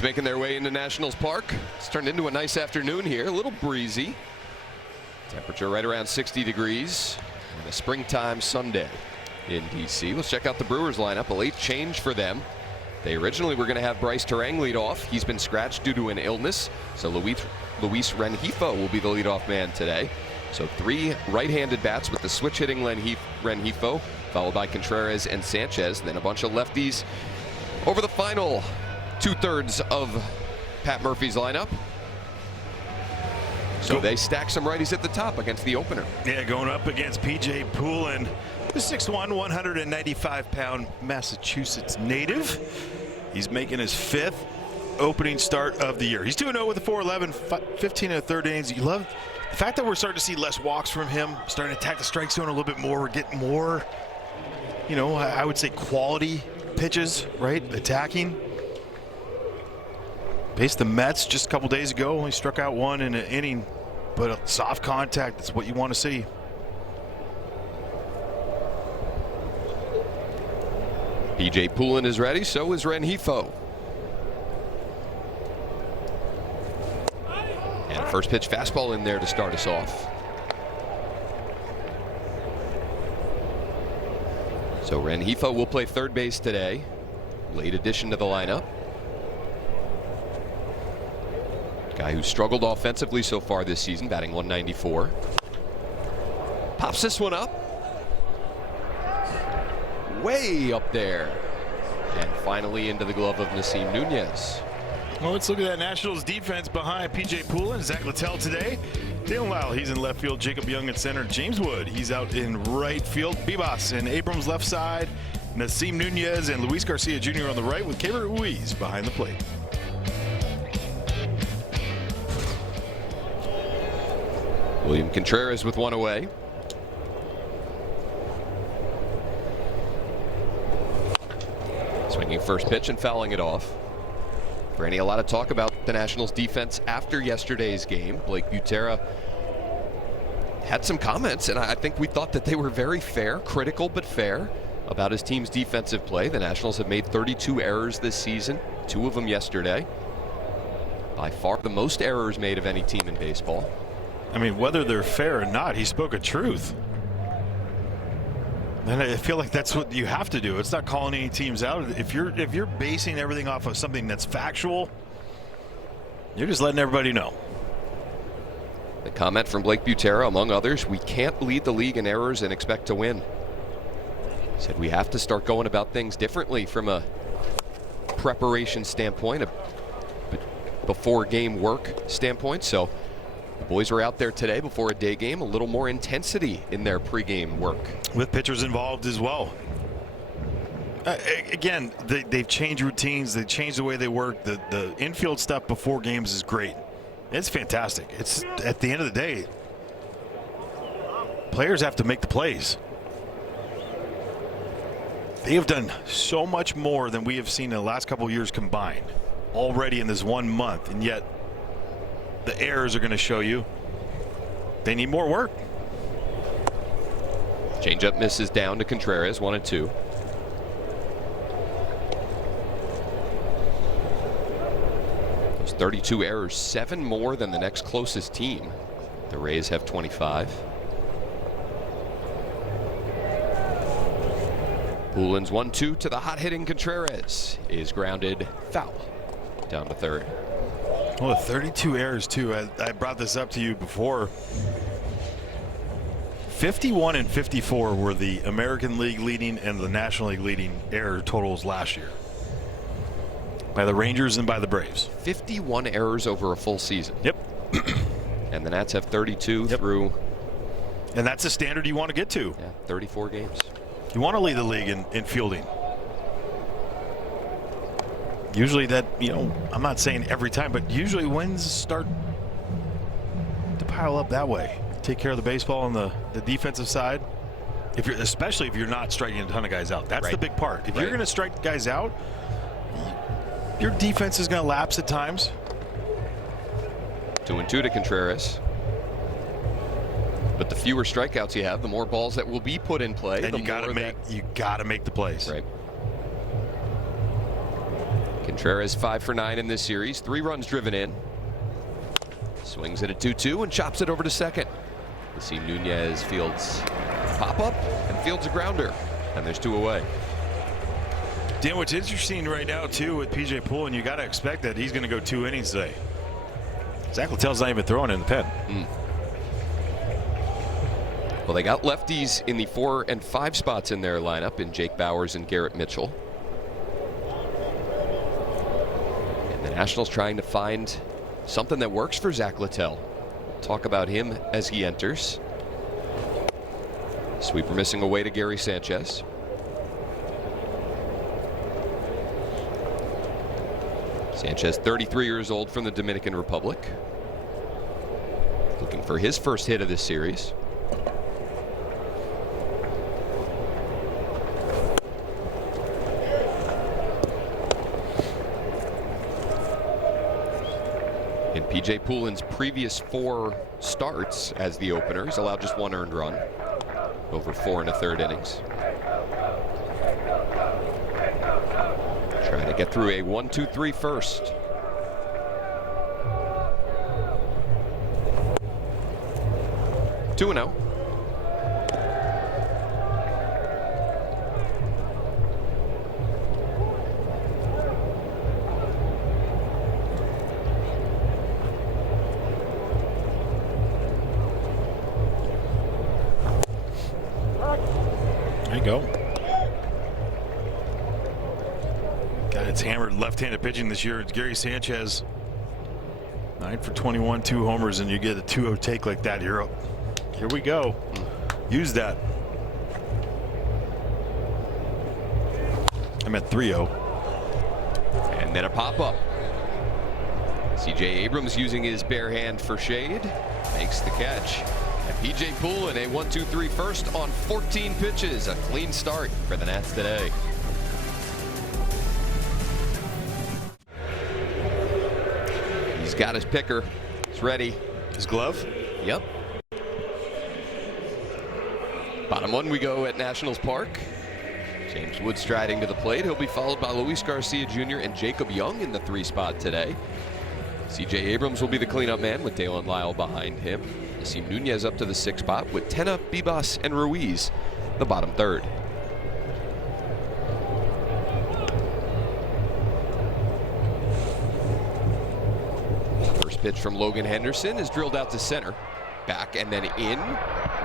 Fans making their way into Nationals Park. It's turned into a nice afternoon here, a little breezy. Temperature right around 60 degrees on a springtime Sunday in DC. Let's check out the Brewers lineup. A late change for them. They originally were going to have Bryce Terang lead off. He's been scratched due to an illness, so Luis Rengifo will be the leadoff man today. So 3 right-handed bats with the switch-hitting Rengifo, followed by Contreras and Sanchez. Then a bunch of lefties over the final 2/3 of Pat Murphy's lineup. So they stack some righties at the top against the opener. Yeah, going up against P.J. Poulin, the 6'1", 195-pound Massachusetts native. He's making his 5th opening start of the year. He's 2-0 with a 4.11, 15 1/3 innings. You love the fact that we're starting to see less walks from him, starting to attack the strike zone a little bit more. We're getting more, you know, I would say quality pitches, right? Attacking. Faced the Mets just a couple days ago, only struck out 1 in an inning, but a soft contact, that's what you want to see. P.J. Poulin is ready, so is Rengifo. And first pitch fastball in there to start us off. So Rengifo will play third base today. Late addition to the lineup. Guy who struggled offensively so far this season, batting 194. Pops this one up. Way up there. And finally into the glove of Nasim Nunez. Well, let's look at that Nationals defense behind P.J. Poulin. Zach Littell today. Dalen Lyle, he's in left field. Jacob Young in center. James Wood, he's out in right field. Bibas and Abrams left side. Nasim Nunez and Luis Garcia Jr. on the right with Keibert Ruiz behind the plate. William Contreras with 1 away. Swinging first pitch and fouling it off. Brandy, a lot of talk about the Nationals defense after yesterday's game. Blake Butera had some comments, and I think we thought that they were very fair, critical but fair, about his team's defensive play. The Nationals have made 32 errors this season, 2 of them yesterday. By far the most errors made of any team in baseball. I mean, whether they're fair or not, he spoke a truth. And I feel like that's what you have to do. It's not calling any teams out. If you're basing everything off of something that's factual, you're just letting everybody know. The comment from Blake Butera, among others, we can't lead the league in errors and expect to win. He said we have to start going about things differently from a preparation standpoint, a before game work standpoint. So the boys were out there today before a day game, a little more intensity in their pregame work. With pitchers involved as well. Again, they've changed routines. They've changed the way they work. The infield stuff before games is great. It's fantastic. It's at the end of the day, players have to make the plays. They have done so much more than we have seen in the last couple of years combined already in this 1 month, and yet the errors are going to show you they need more work. Changeup misses down to Contreras, 1-2. Those 32 errors, 7 more than the next closest team. The Rays have 25. Poulin's 1-2 to the hot-hitting Contreras is grounded foul down to third. Well, 32 errors too. I brought this up to you before. 51 and 54 were the American League leading and the National League leading error totals last year, by the Rangers and by the Braves. 51 errors over a full season. Yep. And the Nats have 32 through. And that's the standard you want to get to. Yeah, 34 games. You want to lead the league in fielding. Usually that, you know, I'm not saying every time, but usually wins start to pile up that way. Take care of the baseball on the defensive side. Especially if you're not striking a ton of guys out. That's the big part. If you're going to strike guys out, your defense is going to lapse at times. 2-2 to Contreras. But the fewer strikeouts you have, the more balls that will be put in play. And you got to make the plays. Right. Contreras 5 for 9 in this series. 3 runs driven in. Swings at a 2-2 and chops it over to second. You see Nunez fields pop-up and fields a grounder. And there's 2 away. Dan, what's interesting right now, too, with P.J. Poole, you got to expect that he's going to go 2 innings today. Zach Littell's not even throwing in the pen. Well, they got lefties in the 4 and 5 spots in their lineup in Jake Bauers and Garrett Mitchell. And the Nationals trying to find something that works for Zach Littell. We'll talk about him as he enters. Sweeper missing away to Gary Sanchez. Sanchez, 33 years old, from the Dominican Republic. Looking for his first hit of this series. In P.J. Poulin's previous 4 starts as the opener, he's allowed just 1 earned run over 4 1/3 innings. Trying to get through a 1-2-3 first. Two 2-0. There you go. It's hammered left-handed pitching this year. It's Gary Sanchez. 9 for 21, 2 homers, and you get a 2-0 take like that. Here we go. Use that. I'm at 3-0. And then a pop-up. C.J. Abrams using his bare hand for shade. Makes the catch. And P.J. Poulin a 1-2-3 first on 14 pitches. A clean start for the Nats today. He's got his picker. He's ready. His glove? Yep. Bottom 1 we go at Nationals Park. James Wood striding to the plate. He'll be followed by Luis Garcia Jr. and Jacob Young in the 3 spot today. C.J. Abrams will be the cleanup man with Dalen Lyle behind him. You see Nunez up to the 6th spot with Tena, Bibas, and Ruiz the bottom 3rd. First pitch from Logan Henderson is drilled out to center. Back and then in.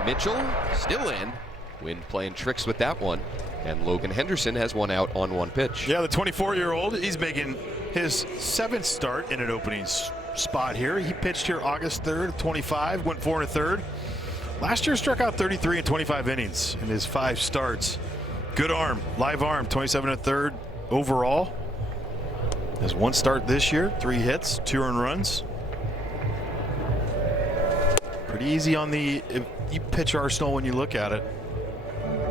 Mitchell still in. Wind playing tricks with that one. And Logan Henderson has 1 out on 1 pitch. Yeah, the 24-year-old, he's making his 7th start in an opening spot here. He pitched here August 3rd of 25, went 4 1/3. Last year struck out 33 in 25 innings in his 5 starts. Good arm, live arm, 27 1/3 overall. Has 1 start this year, 3 hits, 2 earned runs. Pretty easy on the pitch arsenal when you look at it.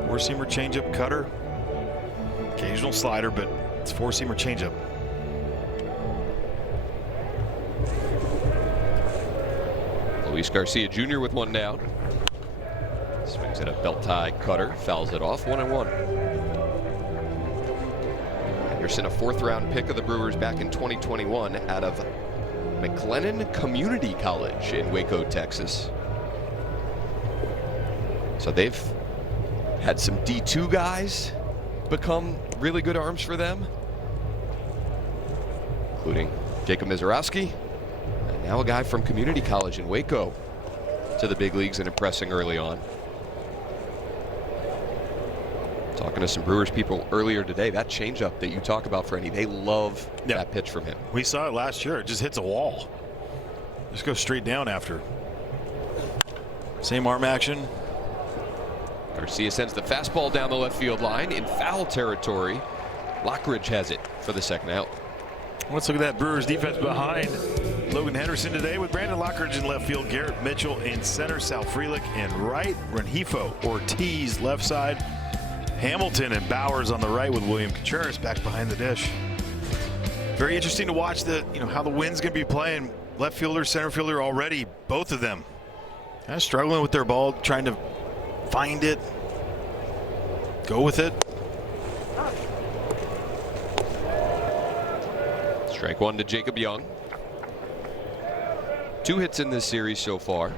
4-seamer, changeup, cutter, occasional slider, but it's 4-seamer, changeup. Luis Garcia Jr. with 1 down. Swings at a belt tie cutter, fouls it off. 1-1. Henderson, a 4th-round pick of the Brewers back in 2021 out of McLennan Community College in Waco, Texas. So they've had some D2 guys become really good arms for them, including Jacob Mizorowski, and now a guy from community college in Waco to the big leagues and impressing early on. Talking to some Brewers people earlier today, that changeup that you talk about, Freddie, they love that pitch from him. We saw it last year. It just hits a wall. Just goes straight down after. Same arm action. Garcia sends the fastball down the left field line in foul territory. Lockridge has it for the 2nd out. Let's look at that Brewers defense behind Logan Henderson today with Brandon Lockridge in left field, Garrett Mitchell in center, Sal Frelick in right, Rengifo Ortiz left side, Hamilton and Bowers on the right with William Contreras back behind the dish. Very interesting to watch how the wind's going to be playing. Left fielder, center fielder already, both of them kind of struggling with their ball, trying to find it, go with it. Strike one to Jacob Young. 2 hits in this series so far.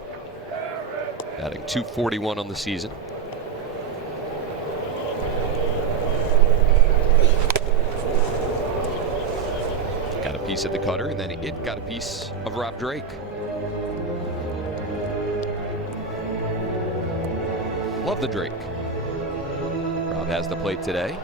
Batting .241 on the season. Got a piece of the cutter, and then it got a piece of Rob Drake. Love the Drake. Rob has the plate today.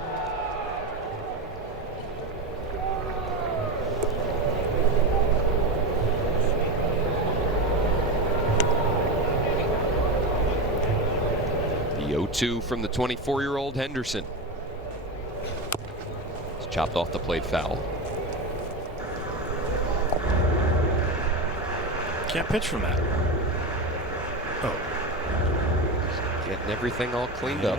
The 0-2 from the 24-year-old Henderson. It's chopped off the plate foul. Can't pitch from that. Oh. Getting everything all cleaned up.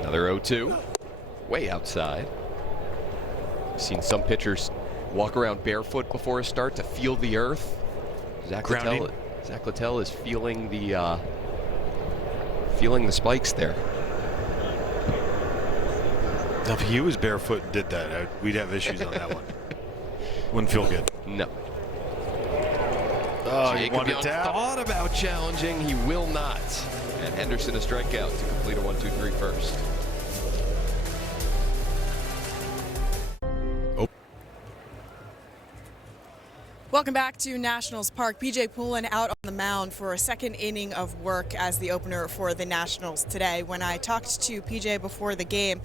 Another 0-2. Way outside. I've seen some pitchers walk around barefoot before a start to feel the earth. Zach Littell is feeling the spikes there. Now, if he was barefoot and did that, we'd have issues on that one. Wouldn't feel good. No. Oh, Jacob Young thought about challenging. He will not. And Henderson a strikeout to complete a 1-2-3 first. Welcome back to Nationals Park. PJ Poulin out on the mound for a second inning of work as the opener for the Nationals today. When I talked to PJ before the game,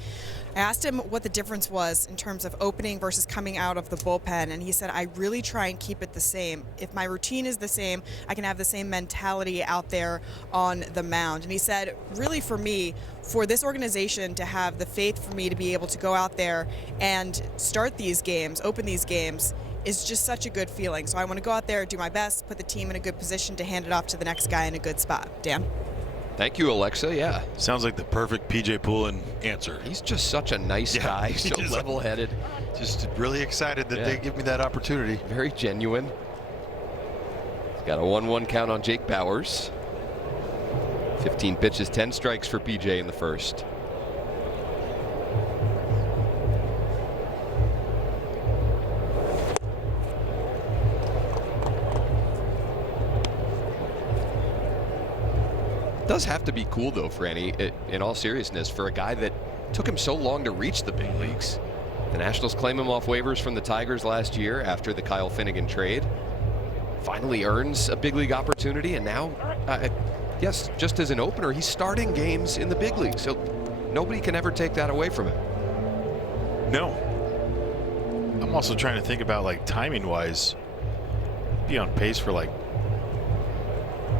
I asked him what the difference was in terms of opening versus coming out of the bullpen, and he said, I really try and keep it the same. If my routine is the same, I can have the same mentality out there on the mound. And he said, really for me, for this organization to have the faith for me to be able to go out there and start these games, open these games, is just such a good feeling. So I want to go out there, do my best, put the team in a good position to hand it off to the next guy in a good spot. Dan? Thank you, Alexa. Yeah. Sounds like the perfect PJ Poulin answer. He's just such a nice guy, so level-headed. Just really excited that they give me that opportunity. Very genuine. He's got a 1-1 count on Jake Bauers. 15 pitches, 10 strikes for PJ in the first. Does have to be cool though, Franny, in all seriousness, for a guy that took him so long to reach the big leagues. The Nationals claim him off waivers from the Tigers last year after the Kyle Finnegan trade. Finally earns a big league opportunity, and now, yes, just as an opener, he's starting games in the big leagues, so nobody can ever take that away from him. No. I'm also trying to think about, like, timing-wise, be on pace for like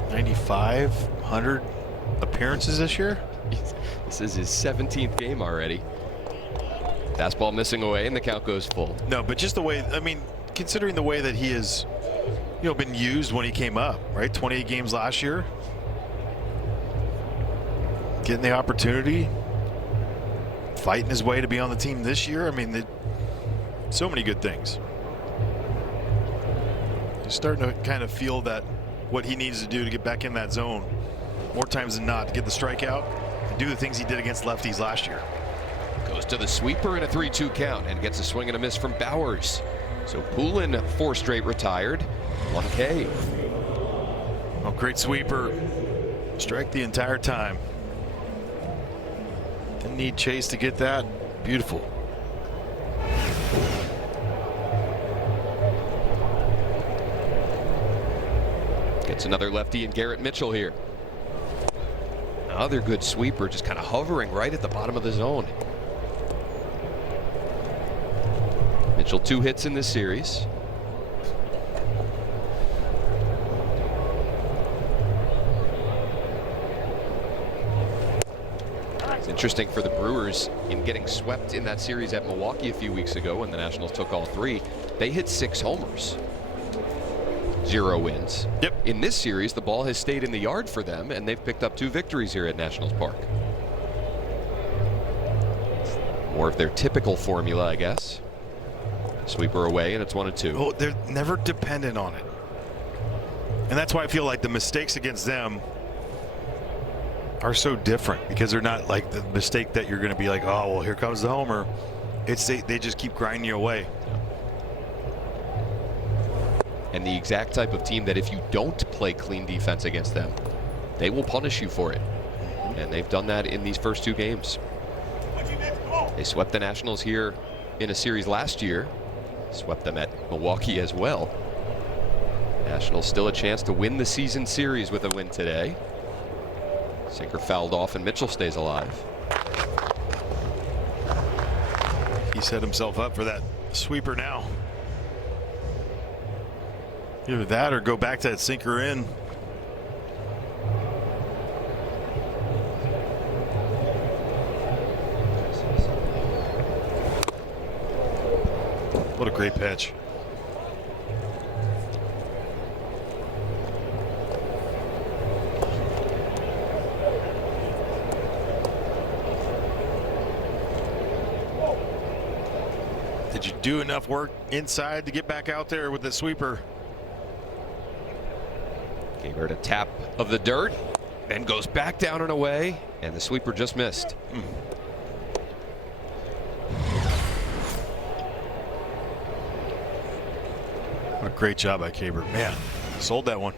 95, 100 appearances this year. This is his 17th game already. Fastball missing away, and the count goes full. No, but just the way, I mean, considering the way that he has, been used when he came up, right? 28 games last year. Getting the opportunity. Fighting his way to be on the team this year. I mean, so many good things. He's starting to kind of feel that what he needs to do to get back in that zone more times than not, to get the strikeout and do the things he did against lefties last year. Goes to the sweeper in a 3-2 count and gets a swing and a miss from Bauers. So Poulin 4 straight retired, 1K. Oh, great sweeper. Strike the entire time. Didn't need Chase to get that. Beautiful. Gets another lefty in Garrett Mitchell here. Another good sweeper, just kind of hovering right at the bottom of the zone. Mitchell 2 hits in this series. It's interesting for the Brewers in getting swept in that series at Milwaukee a few weeks ago when the Nationals took all 3. They hit 6 homers. 0 wins. Yep. In this series, the ball has stayed in the yard for them, and they've picked up 2 victories here at Nationals Park. More of their typical formula, I guess. Sweeper away, and it's 1-2. Oh, they're never dependent on it. And that's why I feel like the mistakes against them are so different, because they're not like the mistake that you're going to be like, oh, well, here comes the homer. It's they just keep grinding you away. And the exact type of team that if you don't play clean defense against them, they will punish you for it. And they've done that in these first 2 games. They swept the Nationals here in a series last year. Swept them at Milwaukee as well. Nationals still a chance to win the season series with a win today. Sinker fouled off and Mitchell stays alive. He set himself up for that sweeper now. Either that or go back to that sinker in. What a great pitch. Did you do enough work inside to get back out there with the sweeper? Gave her a tap of the dirt, then goes back down and away, and the sweeper just missed. What a great job by Caber. Man, sold that one.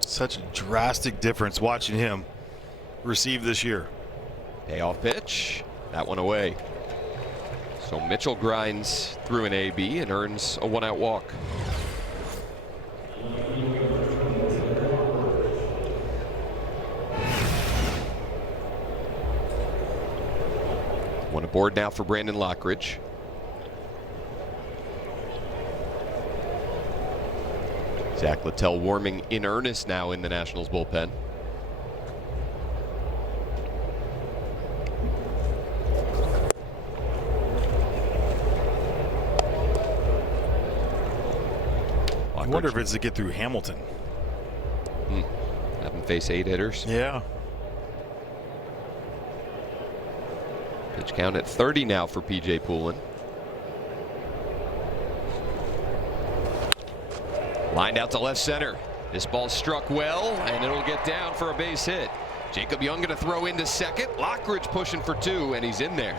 Such a drastic difference watching him receive this year. Payoff pitch, that one away. So Mitchell grinds through an AB and earns a 1-out walk. One aboard now for Brandon Lockridge. Zach Littell warming in earnest now in the Nationals bullpen. I wonder if it's to get through Hamilton. Have him face 8 hitters. Yeah. Pitch count at 30 now for PJ Poulin. Lined out to left center. This ball struck well, and it'll get down for a base hit. Jacob Young going to throw into second. Lockridge pushing for 2, and he's in there.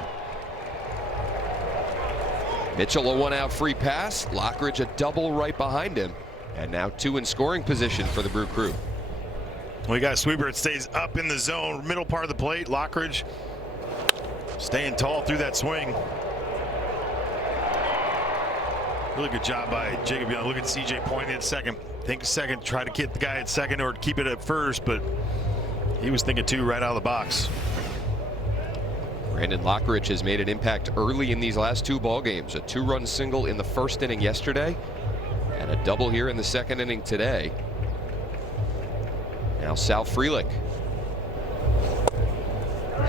Mitchell a 1-out free pass. Lockridge a double right behind him. And now 2 in scoring position for the Brew Crew. We got a sweeper. It stays up in the zone, middle part of the plate. Lockridge staying tall through that swing. Really good job by Jacob Young. Look at CJ pointing at second. Think second, try to get the guy at second or keep it at first, but he was thinking 2 right out of the box. Brandon Lockridge has made an impact early in these last 2 ball games. A 2-run single in the first inning yesterday, and a double here in the second inning today. Now Sal Frelick.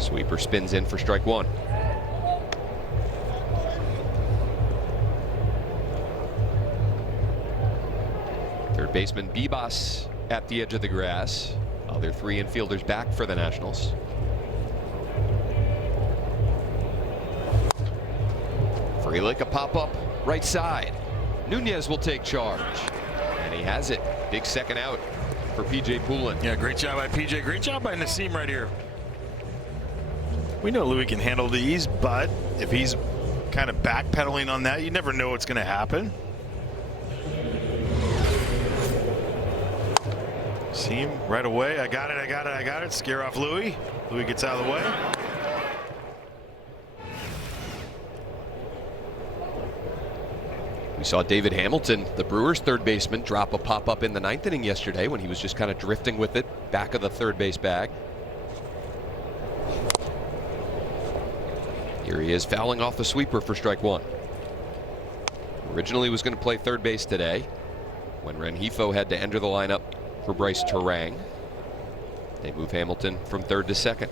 Sweeper spins in for strike 1. Third baseman Bibas at the edge of the grass. Other 3 infielders back for the Nationals. Frelick a pop-up right side. Nunez will take charge. And he has it. Big second out for PJ Poulin. Yeah, great job by PJ. Great job by Nasim right here. We know Louis can handle these, but if he's kind of backpedaling on that, you never know what's going to happen. Seam right away. I got it. Scare off Louis. Louis gets out of the way. We saw David Hamilton, the Brewers' third baseman, drop a pop-up in the 9th inning yesterday when he was just kind of drifting with it back of the third base bag. Here he is fouling off the sweeper for strike 1. Originally was going to play third base today when Rengifo had to enter the lineup for Bryce Terang. They move Hamilton from third to second.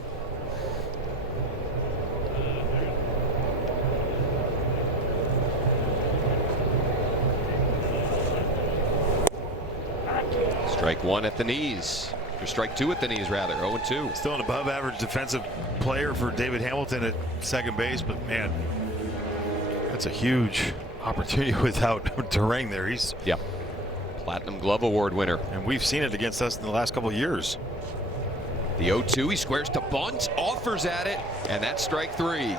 Strike 1 at the knees. Or strike 2 at the knees, rather. 0-2. Still an above average defensive player for David Hamilton at second base, but man, that's a huge opportunity without Terang there. He's Platinum Glove Award winner. and we've seen it against us in the last couple of years. The 0-2, he squares to bunt, offers at it, and that's strike 3.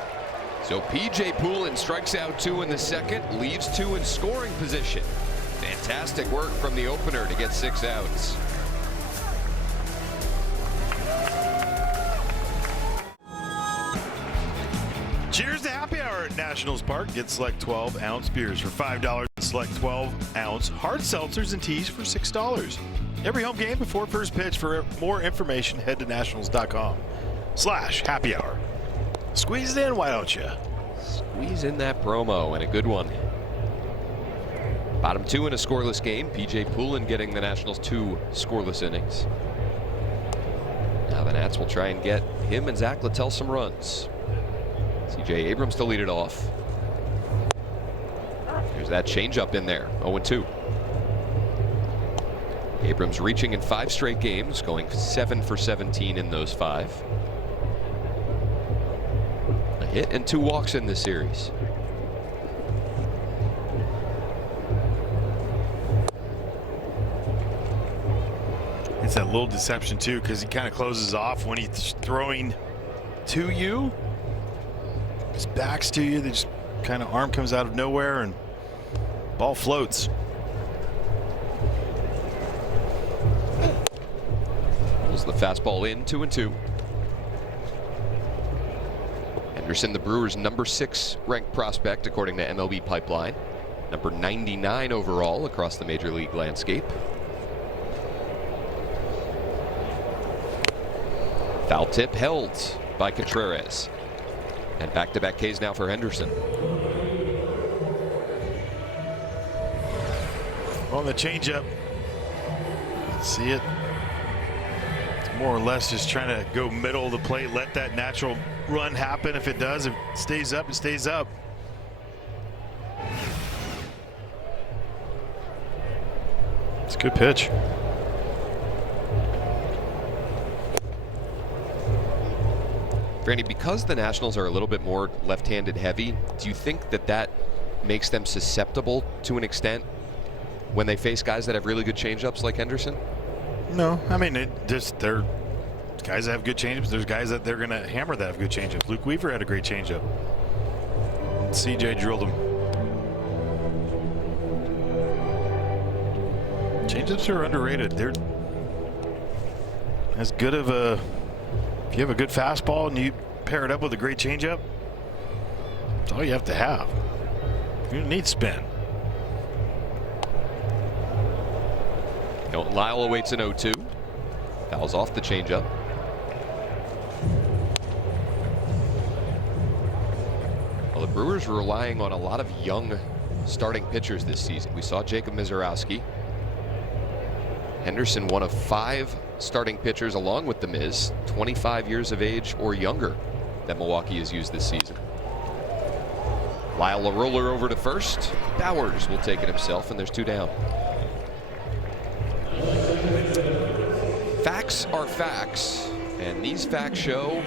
So PJ Poulin strikes out 2 in the second, leaves 2 in scoring position. Fantastic work from the opener to get 6 outs. Cheers to happy hour at Nationals Park. Get select 12-ounce beers for $5 and select 12-ounce hard seltzers and teas for $6. Every home game before first pitch. For more information, head to nationals.com/happy hour. Squeeze it in, why don't you? Squeeze in that promo, and a good one. Bottom 2 in a scoreless game. PJ Poulin getting the Nationals 2 scoreless innings. Now the Nats will try and get him and Zach Littell some runs. C.J. Abrams to lead it off. There's that changeup in there. 0-2. Abrams reaching in 5 straight games, going 7 for 17 in those 5. A hit and 2 walks in this series. It's that little deception too, because he kind of closes off when he's throwing to you. His back's to you, they just kind of arm comes out of nowhere and ball floats. Pulls the fastball in, 2-2. Henderson, the Brewers' number 6 ranked prospect according to MLB Pipeline. Number 99 overall across the major league landscape. Foul tip held by Contreras. And back-to-back Ks now for Henderson. On the changeup, see it. It's more or less just trying to go middle of the plate, let that natural run happen. If it does, if it stays up, it stays up. It's a good pitch. Randy, because the Nationals are a little bit more left-handed heavy, do you think that that makes them susceptible to an extent when they face guys that have really good changeups like Henderson? No, I mean, they're guys that have good changeups. There's guys that they're going to hammer that have good changeups. Luke Weaver had a great changeup. CJ drilled him. Changeups are underrated. They're as good of a. If you have a good fastball and you pair it up with a great changeup, that's all you have to have. You don't need spin. Lyle awaits an 0-2. Fouls off the changeup. Well, the Brewers are relying on a lot of young starting pitchers this season. We saw Jacob Mizorowski. Henderson, one of 5 starting pitchers along with the Miz, 25 years of age or younger, that Milwaukee has used this season. Lyle a roller over to first. Bowers will take it himself, and there's 2 down. Facts are facts, and these facts show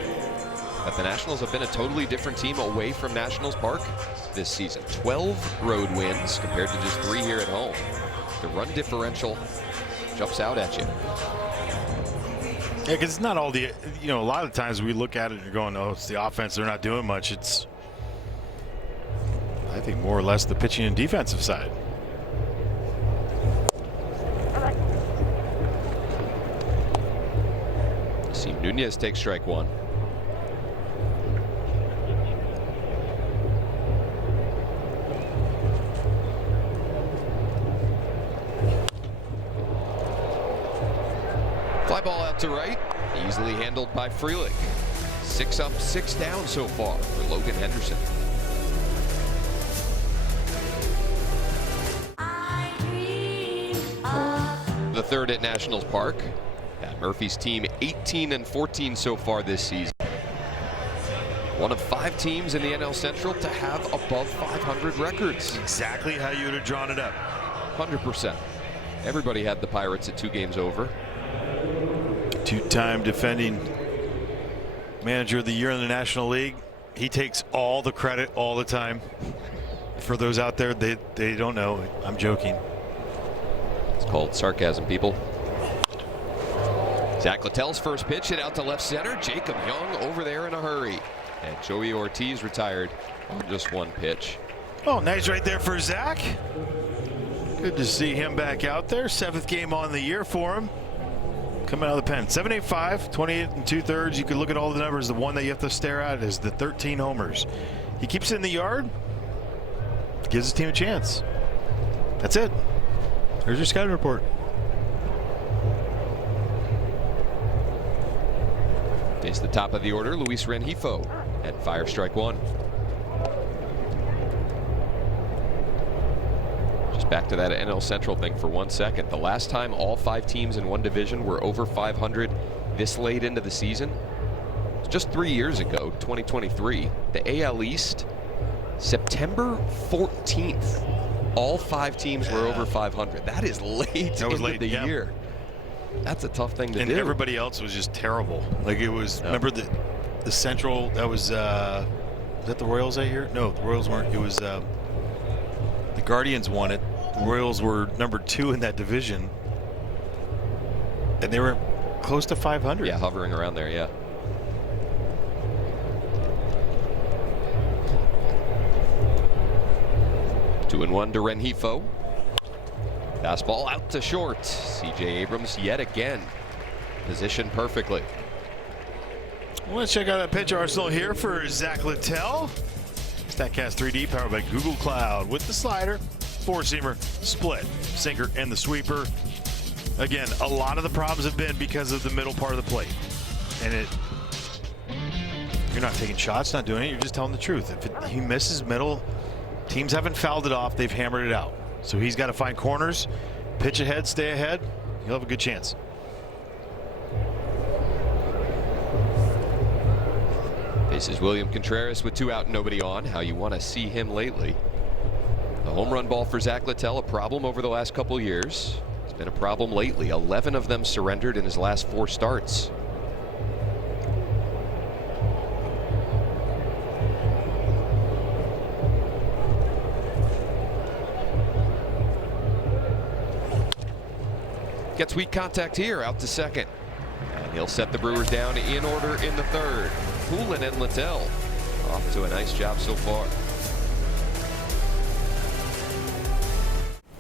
that the Nationals have been a totally different team away from Nationals Park this season. 12 road wins compared to just 3 here at home. The run differential jumps out at you. Yeah, because it's not all the, a lot of times we look at it and you're going, oh, it's the offense, they're not doing much. It's, I think, more or less the pitching and defensive side. See Nunez take strike 1. Fly ball out to right, easily handled by Frelick. 6 up, 6 down so far for Logan Henderson. The third at Nationals Park. Pat Murphy's team 18-14 so far this season. One of 5 teams in the NL Central to have above 500 records. Exactly how you would have drawn it up. 100%. Everybody had the Pirates at 2 games over. 2-time defending manager of the year in the National League. He takes all the credit all the time. For those out there, they don't know. I'm joking. It's called sarcasm, people. Zach Littell's first pitch hit out to left center. Jacob Young over there in a hurry. And Joey Ortiz retired on just one pitch. Oh, nice right there for Zach. Good to see him back out there. 7th game on the year for him. Coming out of the pen. 7.85, 28 2/3. You can look at all the numbers. The one that you have to stare at is the 13 homers. He keeps it in the yard. Gives his team a chance. That's it. There's your scouting report. Face the top of the order, Luis Rengifo at fire strike one. Just back to that NL Central thing for 1 second. The last time all 5 teams in one division were over 500 this late into the season, it's just 3 years ago, 2023. The AL East, September 14th. All 5 teams were over 500. That is late into the year. That's a tough thing to do. And everybody else was just terrible. Like it was, remember the Central, that was that the Royals that year? No, the Royals weren't. It was the Guardians won it. The Royals were number 2 in that division. And they were close to 500. Yeah, hovering around there, yeah. Two and one to Rengifo. Fastball out to short. C.J. Abrams yet again positioned perfectly. Well, let's check out that pitch arsenal here for Zach Littell. StatCast 3D powered by Google Cloud with the slider, 4-seamer, split, sinker, and the sweeper. Again, a lot of the problems have been because of the middle part of the plate. And you're not taking shots, not doing it, you're just telling the truth. If he misses middle, teams haven't fouled it off, they've hammered it out. So he's got to find corners, pitch ahead, stay ahead. He'll have a good chance. This is William Contreras with 2 out, nobody on. How you want to see him lately. The home run ball for Zach Littell, a problem over the last couple years. It's been a problem lately. 11 of them surrendered in his last 4 starts. Gets weak contact here, out to second. And he'll set the Brewers down in order in the 3rd. Poulin and Littell off to a nice job so far.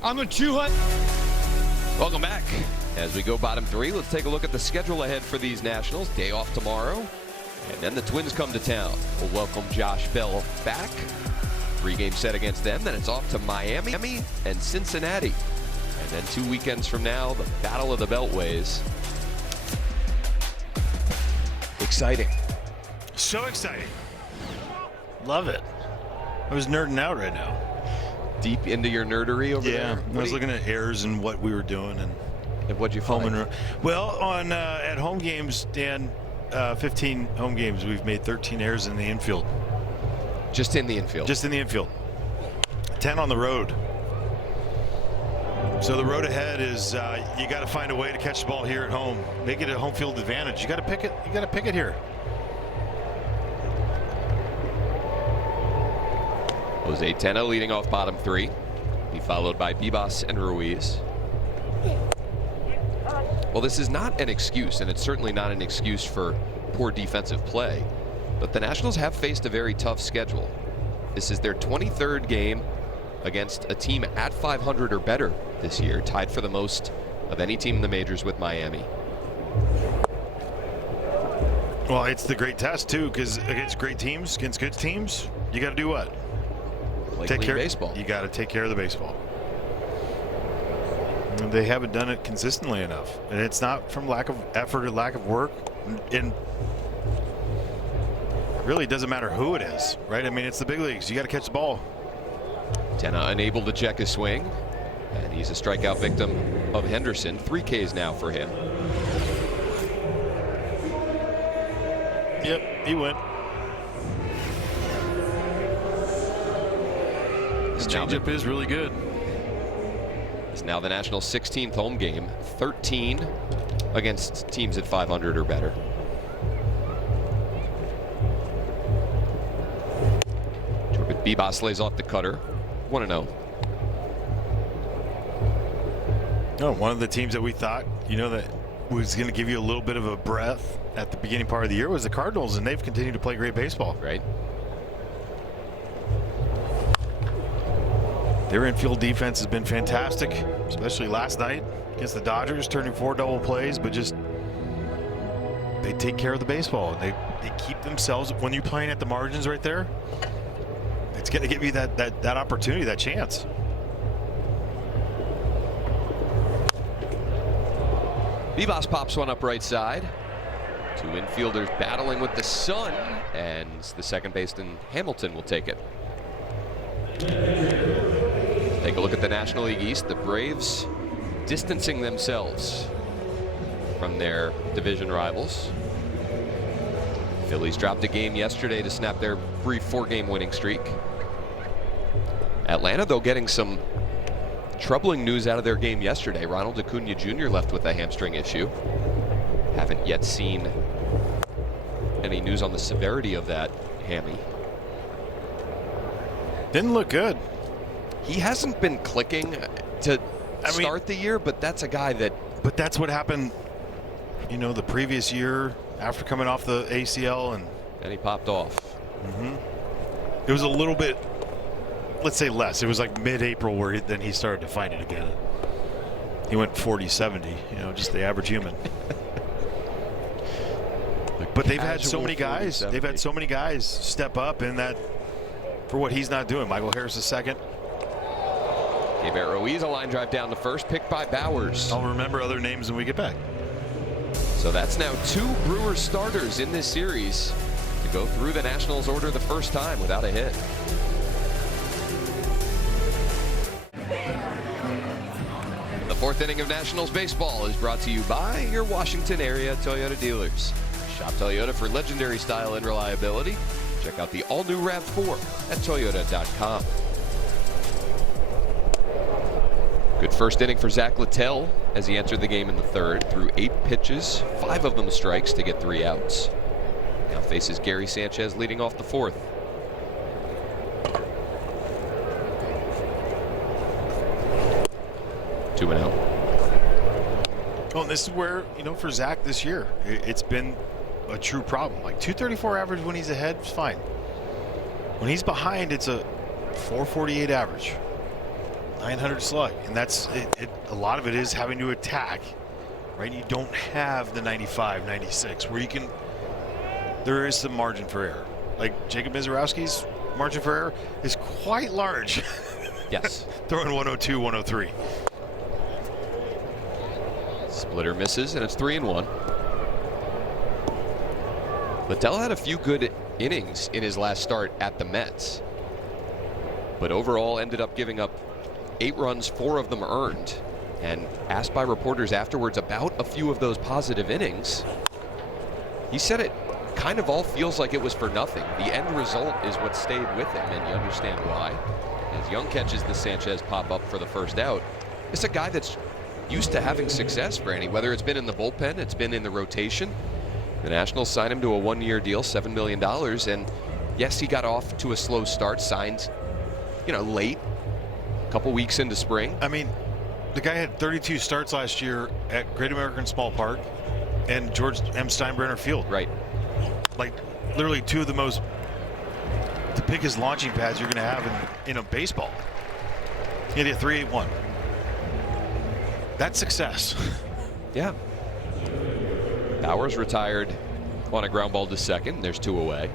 I'm a 200. Welcome back. As we go bottom 3, let's take a look at the schedule ahead for these Nationals. Day off tomorrow. And then the Twins come to town. We'll welcome Josh Bell back. 3-game set against them. Then it's off to Miami and Cincinnati. And then 2 weekends from now, the Battle of the Beltways. Exciting. So exciting. Love it. I was nerding out right now. Deep into your nerdery over there? Yeah, I was looking at errors and what we were doing. And what'd you find? Well, on at home games, Dan, 15 home games, we've made 13 errors in the infield. Just in the infield? Just in the infield. 10 on the road. So the road ahead is you got to find a way to catch the ball here at home. Make it a home field advantage. You got to pick it. You got to pick it here. Jose Tena leading off bottom 3. Be followed by Bibas and Ruiz. Well, this is not an excuse, and it's certainly not an excuse for poor defensive play. But the Nationals have faced a very tough schedule. This is their 23rd game against a team at 500 or better this year, tied for the most of any team in the majors with Miami. Well, it's the great test too, because against great teams, against good teams, you got to do what? Take care of baseball. You got to take care of the baseball. And they haven't done it consistently enough, and it's not from lack of effort or lack of work. And really, it doesn't matter who it is, right? I mean, it's the big leagues. You got to catch the ball. Tena unable to check his swing, and he's a strikeout victim of Henderson. 3 Ks now for him. Yep, he went. His changeup is really good. It's now the Nationals' 16th home game, 13 against teams at 500 or better. Bibas lays off the cutter. 1-0. No, one of the teams that we thought, that was going to give you a little bit of a breath at the beginning part of the year was the Cardinals, and they've continued to play great baseball. Right. Their infield defense has been fantastic, especially last night against the Dodgers, turning 4 double plays, but just they take care of the baseball. And they keep themselves, when you're playing at the margins right there, it's going to give you that opportunity, that chance. Vivas pops one up right side. 2 infielders battling with the sun, and the second baseman Hamilton will take it. Take a look at the National League East. The Braves distancing themselves from their division rivals. Phillies dropped a game yesterday to snap their brief 4-game winning streak. Atlanta, though, getting some troubling news out of their game yesterday. Ronald Acuna Jr. left with a hamstring issue. Haven't yet seen any news on the severity of that hammy. Didn't look good. He hasn't been clicking to start the year, but that's a guy that... But that's what happened, the previous year after coming off the ACL. And he popped off. It was a little bit, let's say less. It was like mid-April where then he started to fight it again. He went 40-70, just the average human. But they've had so many guys. They've had so many guys step up in that for what he's not doing. Michael Harris II. Gabriel Ruiz, a line drive down to first, picked by Bowers. I'll remember other names when we get back. So that's now 2 Brewers starters in this series to go through the Nationals order the first time without a hit. The 4th inning of Nationals baseball is brought to you by your Washington area Toyota dealers. Shop Toyota for legendary style and reliability. Check out the all-new RAV4 at Toyota.com. Good first inning for Zach Littell as he entered the game in the 3rd. Threw 8 pitches, 5 of them strikes to get 3 outs. Now faces Gary Sanchez leading off the 4th. Two and out. Well, and this is where, for Zach this year, it's been a true problem. Like 234 average when he's ahead is fine. When he's behind, it's a 448 average. 900 slug, and that's it. A lot of it is having to attack, right? You don't have the 95, 96 where you can. There is some margin for error. Like Jacob Mizorowski's margin for error is quite large. Yes. Throwing 102, 103. Splitter misses, and it's 3-1. Littell had a few good innings in his last start at the Mets, but overall ended up giving up 8 runs, 4 of them earned. And asked by reporters afterwards about a few of those positive innings, he said it kind of all feels like it was for nothing. The end result is what stayed with him, and you understand why. As Young catches the Sanchez pop up for the first out, it's a guy that's used to having success, Franny, whether it's been in the bullpen, it's been in the rotation. The Nationals signed him to a 1-year deal, $7 million, and yes, he got off to a slow start, signed, late. Couple weeks into spring. I mean, the guy had 32 starts last year at Great American Small Park and George M. Steinbrenner Field. Right. Like literally 2 of the most, to pick his launching pads you're going to have in a baseball. He hit 381. That's success. Yeah. Bowers retired on a ground ball to second. There's 2 away.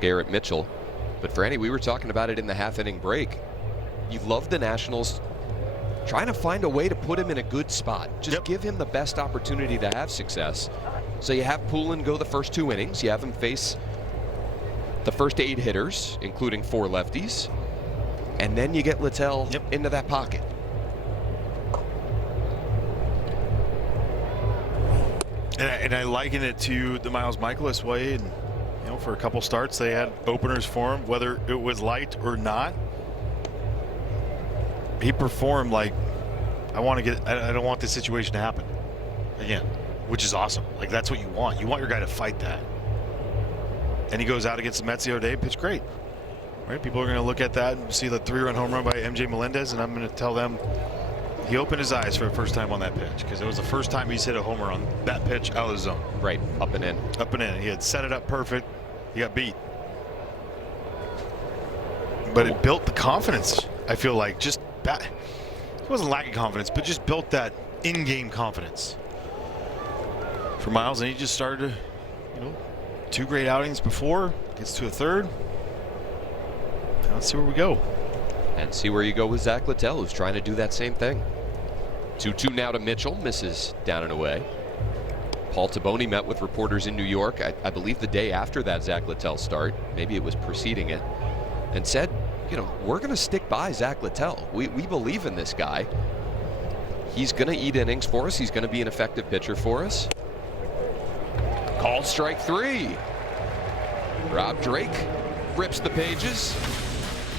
Garrett Mitchell. But Franny, we were talking about it in the half-inning break. You love the Nationals trying to find a way to put him in a good spot. Just give him the best opportunity to have success. So you have Poulin go the first 2 innings. You have him face the first 8 hitters, including 4 lefties. And then you get Littell into that pocket. And I liken it to the Miles Michaelis way. And for a couple starts, they had openers for him, whether it was light or not. He performed like, I don't want this situation to happen again, which is awesome. Like, that's what you want. You want your guy to fight that. and he goes out against the Mets the other day and pitched great. Right? People are going to look at that and see the 3-run home run by MJ Melendez, and I'm going to tell them he opened his eyes for the first time on that pitch, because it was the first time he's hit a homer on that pitch out of the zone. Right, up and in. Up and in. He had set it up perfect. He got beat. But it built the confidence, I feel like. Just that. It wasn't lacking confidence, but just built that in-game confidence for Miles, and he just started to, 2 great outings before, gets to a third. Now let's see where we go. And see where you go with Zach Littell, who's trying to do that same thing. 2-2 now to Mitchell, misses down and away. Paul Taboni met with reporters in New York, I believe the day after that Zach Littell start, maybe it was preceding it, and said, we're going to stick by Zach Littell. We believe in this guy. He's going to eat innings for us. He's going to be an effective pitcher for us. Called strike 3. Rob Drake rips the pages.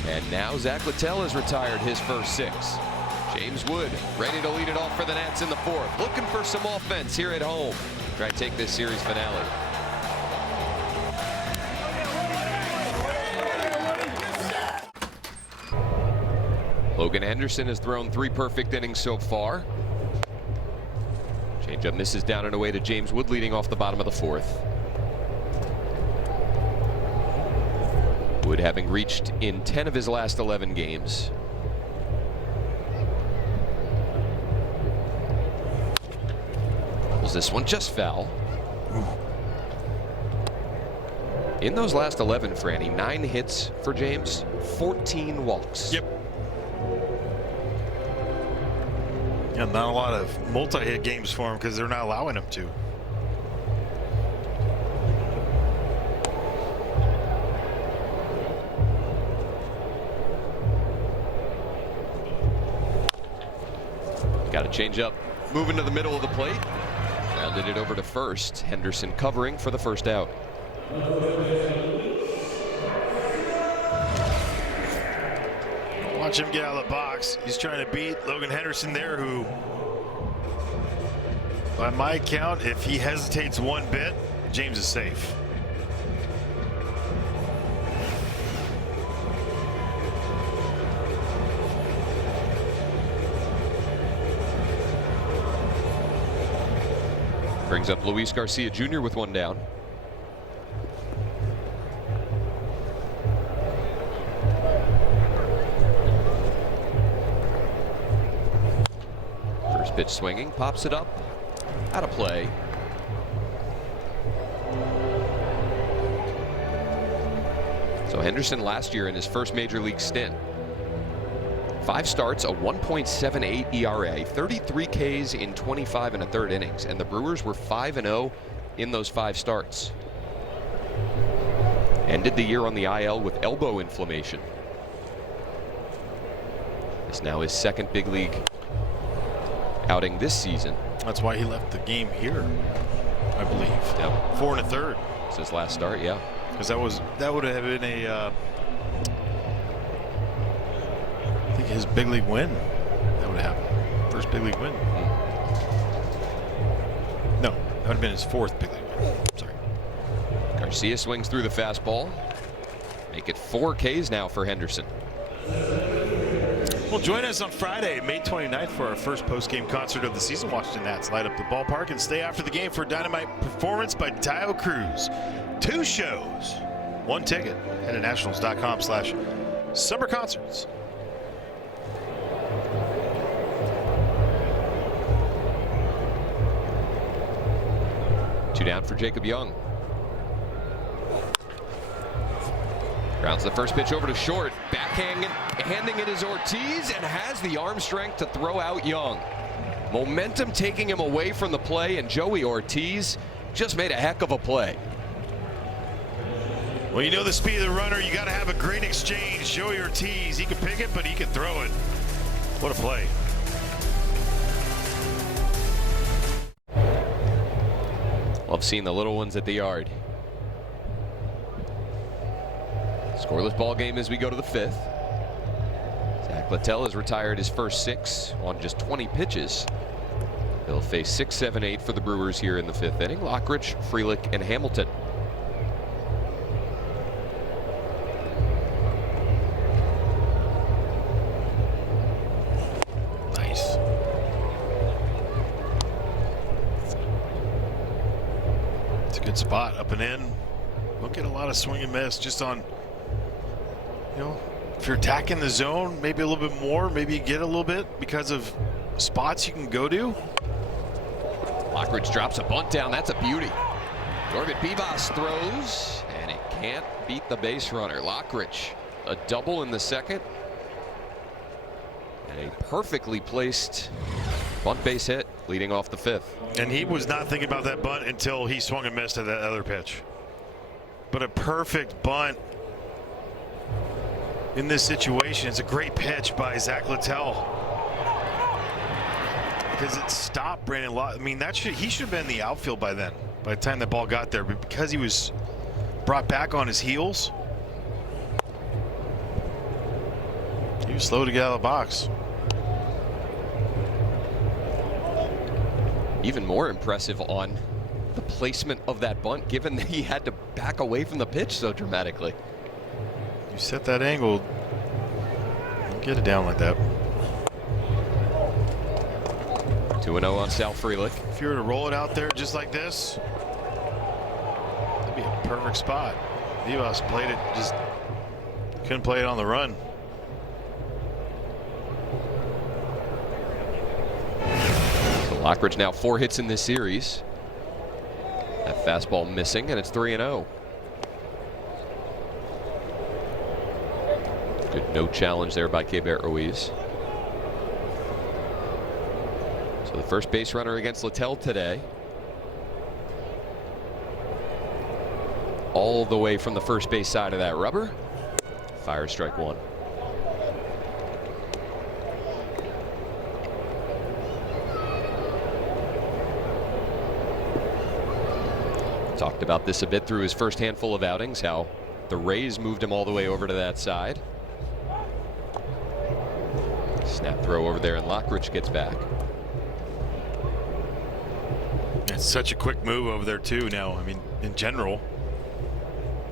And now Zach Littell has retired his first 6. James Wood ready to lead it off for the Nats in the 4th. Looking for some offense here at home. Try to take this series finale. Logan Henderson has thrown 3 perfect innings so far. Changeup misses down and away to James Wood, leading off the bottom of the 4th. Wood having reached in 10 of his last 11 games. Was this one just foul? In those last 11, Franny, 9 hits for James, 14 walks. Yep. Yeah, not a lot of multi-hit games for him because they're not allowing him to. Got a change up, moving to the middle of the plate. Rounded it over to first. Henderson covering for the first out. Watch him get out of the box. He's trying to beat Logan Henderson there, who, by my count, if he hesitates one bit, James is safe. Brings up Luis Garcia Jr. with 1 down. First pitch swinging, pops it up, out of play. So Henderson last year in his first major league stint, 5 starts, a 1.78 ERA, 33 Ks in 25 1/3 innings, and the Brewers were 5-0 in those 5 starts. Ended the year on the IL with elbow inflammation. It's now his 2nd big league outing this season. That's why he left the game here, I believe. Yep. 4 1/3. It's his last start, yeah. Because that would have been a I think his big league win. That would have happened. First big league win. No, that would have been his 4th big league win. Sorry. Garcia swings through the fastball. Make it 4 Ks now for Henderson. Well, join us on Friday, May 29th, for our first post-game concert of the season. Watch the Nats light up the ballpark and stay after the game for a dynamite performance by Dio Cruz. 2 shows, 1 ticket. Head to nationals.com/summer concerts. Two down for Jacob Young. Grounds the first pitch over to short. Handing it is Ortiz, and has the arm strength to throw out Young. Momentum taking him away from the play, and Joey Ortiz just made a heck of a play. Well, you know the speed of the runner, you got to have a great exchange. Joey Ortiz, he can pick it, but he can throw it. What a play. Love seeing the little ones at the yard. Scoreless ball game as we go to the 5th. Zach Littell has retired his first 6 on just 20 pitches. They'll face 6, 7, 8 for the Brewers here in the 5th inning. Lockridge, Frelick, and Hamilton. Good spot, up and in. Don't get a lot of swing and miss just on, if you're attacking the zone, maybe a little bit more, maybe you get a little bit because of spots you can go to. Lockridge drops a bunt down. That's a beauty. Corbett Bibas throws, and it can't beat the base runner. Lockridge, a double in the second. And a perfectly placed bunt base hit leading off the fifth. And he was not thinking about that bunt until he swung and missed at that other pitch. But a perfect bunt in this situation. It's a great pitch by Zach Littell. Because it stopped Brandon Law. I mean, he should have been in the outfield by then, by the time that ball got there. But because he was brought back on his heels, he was slow to get out of the box. Even more impressive on the placement of that bunt, given that he had to back away from the pitch so dramatically. You set that angle, get it down like that. 2-0 on Sal Frelick. If you were to roll it out there just like this, that'd be a perfect spot. Vivas played it, just couldn't play it on the run. So Lockridge now 4 hits in this series. That fastball missing, and it's 3-0. Good no challenge there by Keibert Ruiz. So the first base runner against Littell today. All the way from the first base side of that rubber. Fire strike one. Talked about this a bit through his first handful of outings, how the Rays moved him all the way over to that side. Snap throw over there, and Lockridge gets back. It's such a quick move over there too now. I mean, in general,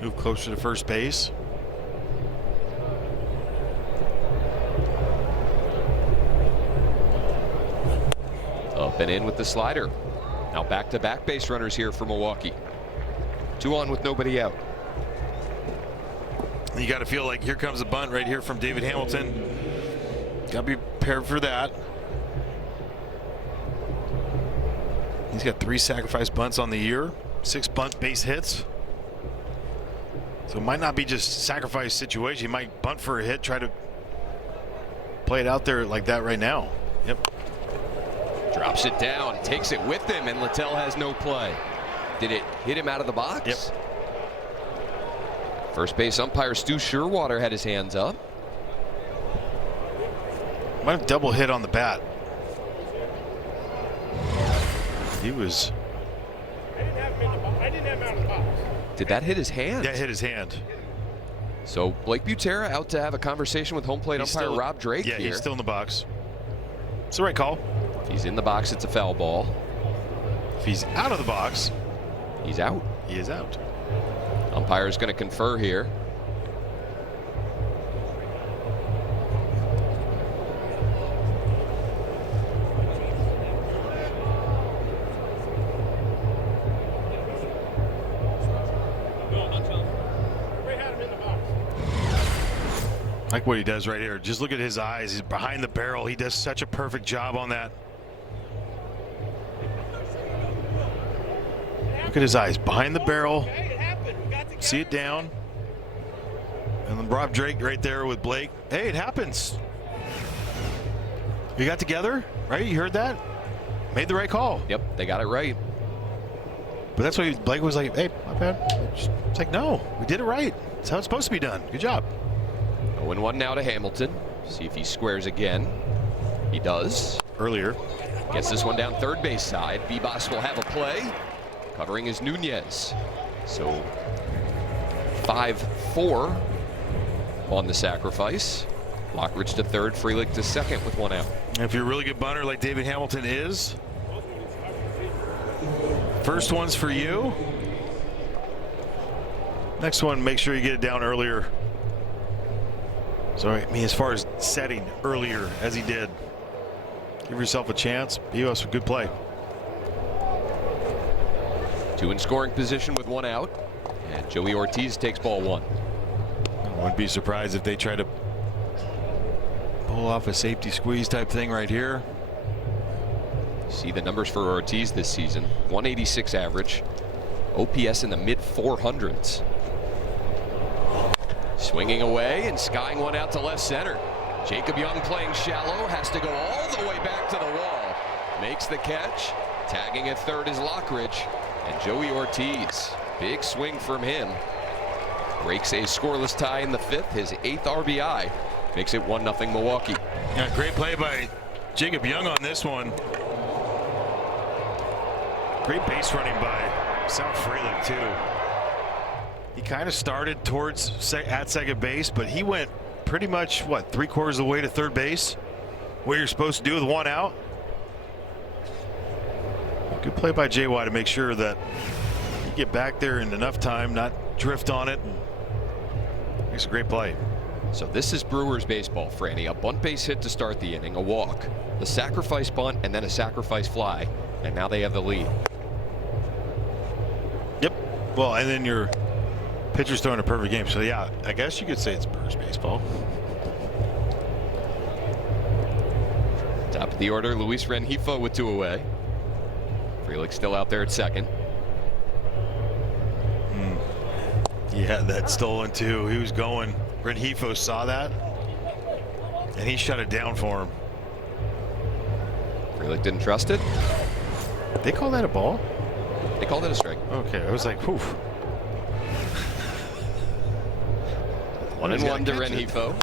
move closer to first base. Up and in with the slider. Now back-to-back base runners here for Milwaukee. 2 on with nobody out. You got to feel like here comes a bunt right here from David Hamilton. Got to be prepared for that. He's got 3 sacrifice bunts on the year, 6 bunt base hits. So it might not be just sacrifice situation. He might bunt for a hit, try to play it out there like that right now. Yep. Drops it down, takes it with him, and Littell has no play. Did it hit him out of the box? Yep. First base umpire Stu Sherwater had his hands up. Might have double hit on the bat. He was. I didn't have him out of the box. Did that hit his hand? That hit his hand. So Blake Butera out to have a conversation with home plate umpire Rob Drake here. Yeah, he's still in the box. It's the right call. If he's in the box, it's a foul ball. If he's out of the box, he's out. He is out. Umpire is going to confer here. Like what he does right here. Just look at his eyes. He's behind the barrel. He does such a perfect job on that. Look at his eyes behind the barrel. See it down. And then Rob Drake right there with Blake. Hey, it happens. You got together, right? You heard that? Made the right call. Yep, they got it right. But that's why Blake was like, hey, my bad. It's like, no, we did it right. That's how it's supposed to be done. Good job. 0-1 now to Hamilton. See if he squares again. He does. Earlier. Gets this one down third base side. Bibas will have a play. Covering is Nunez. So 5-4 on the sacrifice. Lockridge to third, Frelick to second with 1 out. And if you're a really good bunter like David Hamilton is, first one's for you. Next one, make sure you get it down earlier. So, I mean, as far as setting earlier as he did, give yourself a chance. Bibas, a good play. Two in scoring position with one out. And Joey Ortiz takes ball one. I wouldn't be surprised if they try to pull off a safety squeeze type thing right here. See the numbers for Ortiz this season. 186 average. OPS in the mid 400s. Swinging away and skying one out to left center. Jacob Young playing shallow, has to go all the way back to the wall. Makes the catch. Tagging at third is Lockridge. And Joey Ortiz, big swing from him. Breaks a scoreless tie in the fifth, his 8th RBI. Makes it 1-0 Milwaukee. Yeah, great play by Jacob Young on this one. Great base running by South Frelick too. He kind of started towards at second base, but he went pretty much, what, 3/4 of the way to third base? What you're supposed to do with one out. Good play by JY to make sure that you get back there in enough time, not drift on it. Makes a great play. So this is Brewers baseball, Franny. A bunt base hit to start the inning, a walk, the sacrifice bunt, and then a sacrifice fly. And now they have the lead. Yep. Well, and then your pitcher's throwing a perfect game. So, yeah, I guess you could say it's Brewers baseball. Top of the order, Luis Rengifo with 2 away. Frelick still out there at second. He had that stolen, too. He was going. Rengifo saw that, and he shut it down for him. Frelick didn't trust it. They call that a ball? They called it a strike. Okay, I was like, whew. 1-1 to Rengifo,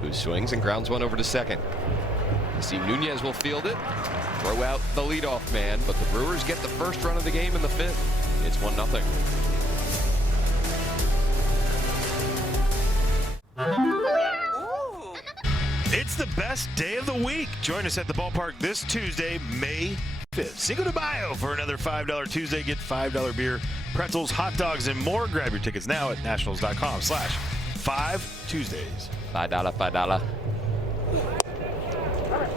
who swings and grounds one over to second. You see Nunez will field it, throw out the leadoff man, but the Brewers get the first run of the game in the fifth. It's 1-0. It's the best day of the week. Join us at the ballpark this Tuesday, May 5th. Cinco de Mayo for another $5 Tuesday. Get $5 beer, pretzels, hot dogs, and more. Grab your tickets now at nationals.com/5Tuesdays. $5.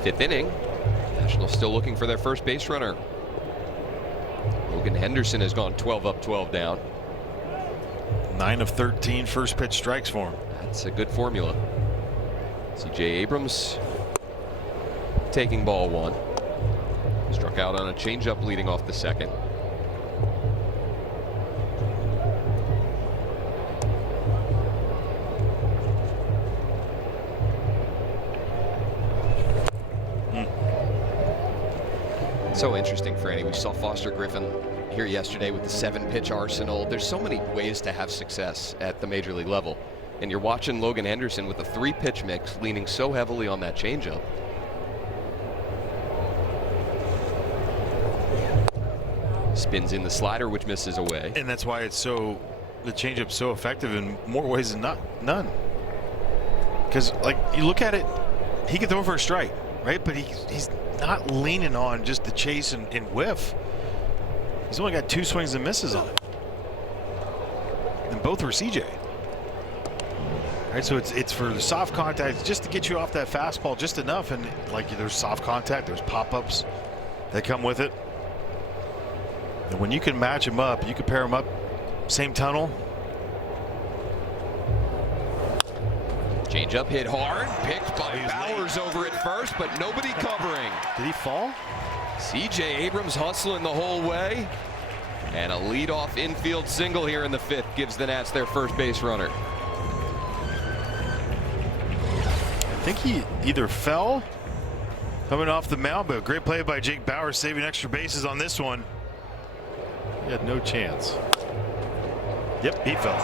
Fifth inning. Nationals still looking for their first base runner. Logan Henderson has gone 12 up, 12 down. 9 of 13 first pitch strikes for him. That's a good formula. C.J. Abrams taking ball one. Struck out on a changeup leading off the second. So interesting, Franny. We saw Foster Griffin here yesterday with the 7-pitch arsenal. There's so many ways to have success at the major league level. And you're watching Logan Henderson with a 3-pitch mix leaning so heavily on that changeup. Spins in the slider, which misses away. And that's why it's so, the changeup's so effective in more ways than none. Because, like, you look at it, he can throw for a strike, right? But he's not leaning on just the chase and whiff. He's only got 2 swings and misses on it. And both were CJ. Right, so it's for the soft contact, just to get you off that fastball just enough. And like, there's soft contact, there's pop-ups that come with it. And when you can match them up, you can pair them up, same tunnel. Change up hit hard, picked by Bowers over at first, but nobody covering. Did he fall? C.J. Abrams hustling the whole way. And a leadoff infield single here in the fifth gives the Nats their first base runner. I think he either fell coming off the mound, but a great play by Jake Bauer saving extra bases on this one. He had no chance. Yep, he fell.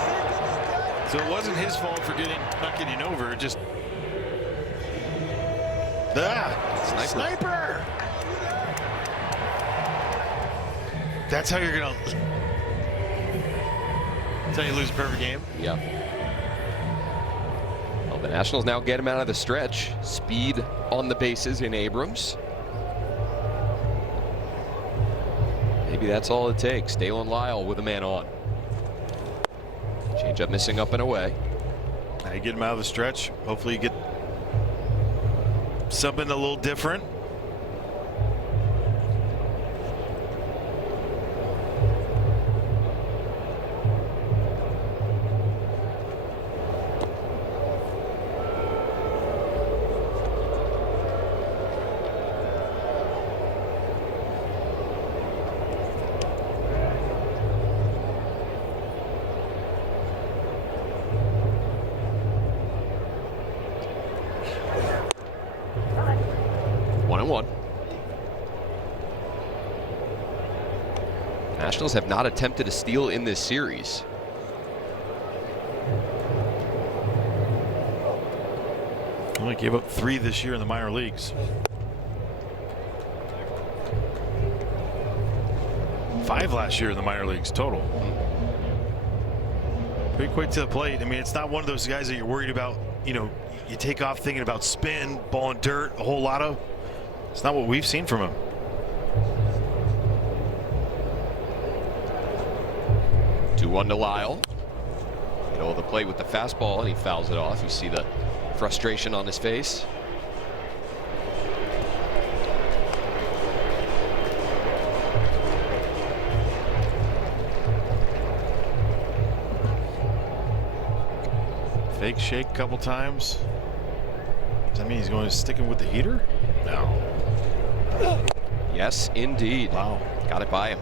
So it wasn't his fault for not getting over. It just sniper. That's how you're gonna. That's how you lose a perfect game. Yeah. Well, the Nationals now get him out of the stretch. Speed on the bases in Abrams. Maybe that's all it takes. Dalen Lyle with a man on. Change up missing up and away. Now you get him out of the stretch. Hopefully you get something a little different. 1-1. Nationals have not attempted a steal in this series. Only gave up 3 this year in the minor leagues. 5 last year in the minor leagues total. Pretty quick to the plate. I mean, it's not one of those guys that you're worried about. You know, you take off thinking about spin, ball and dirt, a whole lot of. It's not what we've seen from him. Two-one to Lyle. Middle of the plate with the fastball, and he fouls it off. You see the frustration on his face. Fake shake a couple times. Does that mean he's going to stick him with the heater? No. Yes, indeed. Wow. Got it by him.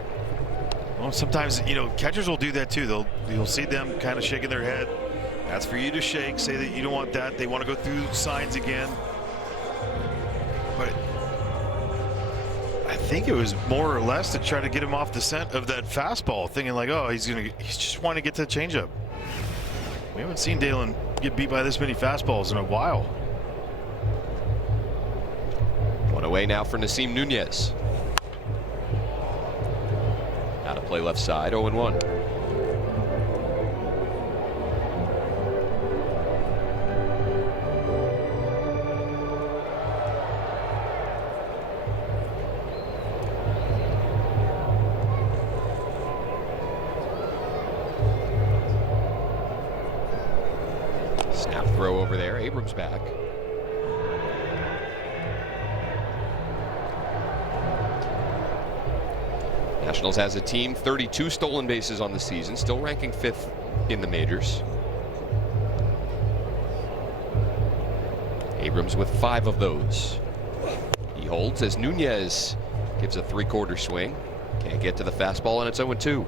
Well, sometimes, you know, catchers will do that too. You'll see them kind of shaking their head. That's for you to shake. Say that you don't want that. They want to go through signs again. But I think it was more or less to try to get him off the scent of that fastball, thinking like, oh, he's just wanting to get to the changeup. We haven't seen Dalen get beat by this many fastballs in a while. One away now for Nasim Nunez. Out of play left side, 0-1. Snap throw over there, Abrams back. Nationals has a team 32 stolen bases on the season, still ranking 5th in the majors. Abrams with 5 of those. He holds as Nunez gives a 3/4 swing. Can't get to the fastball, and it's 0-2.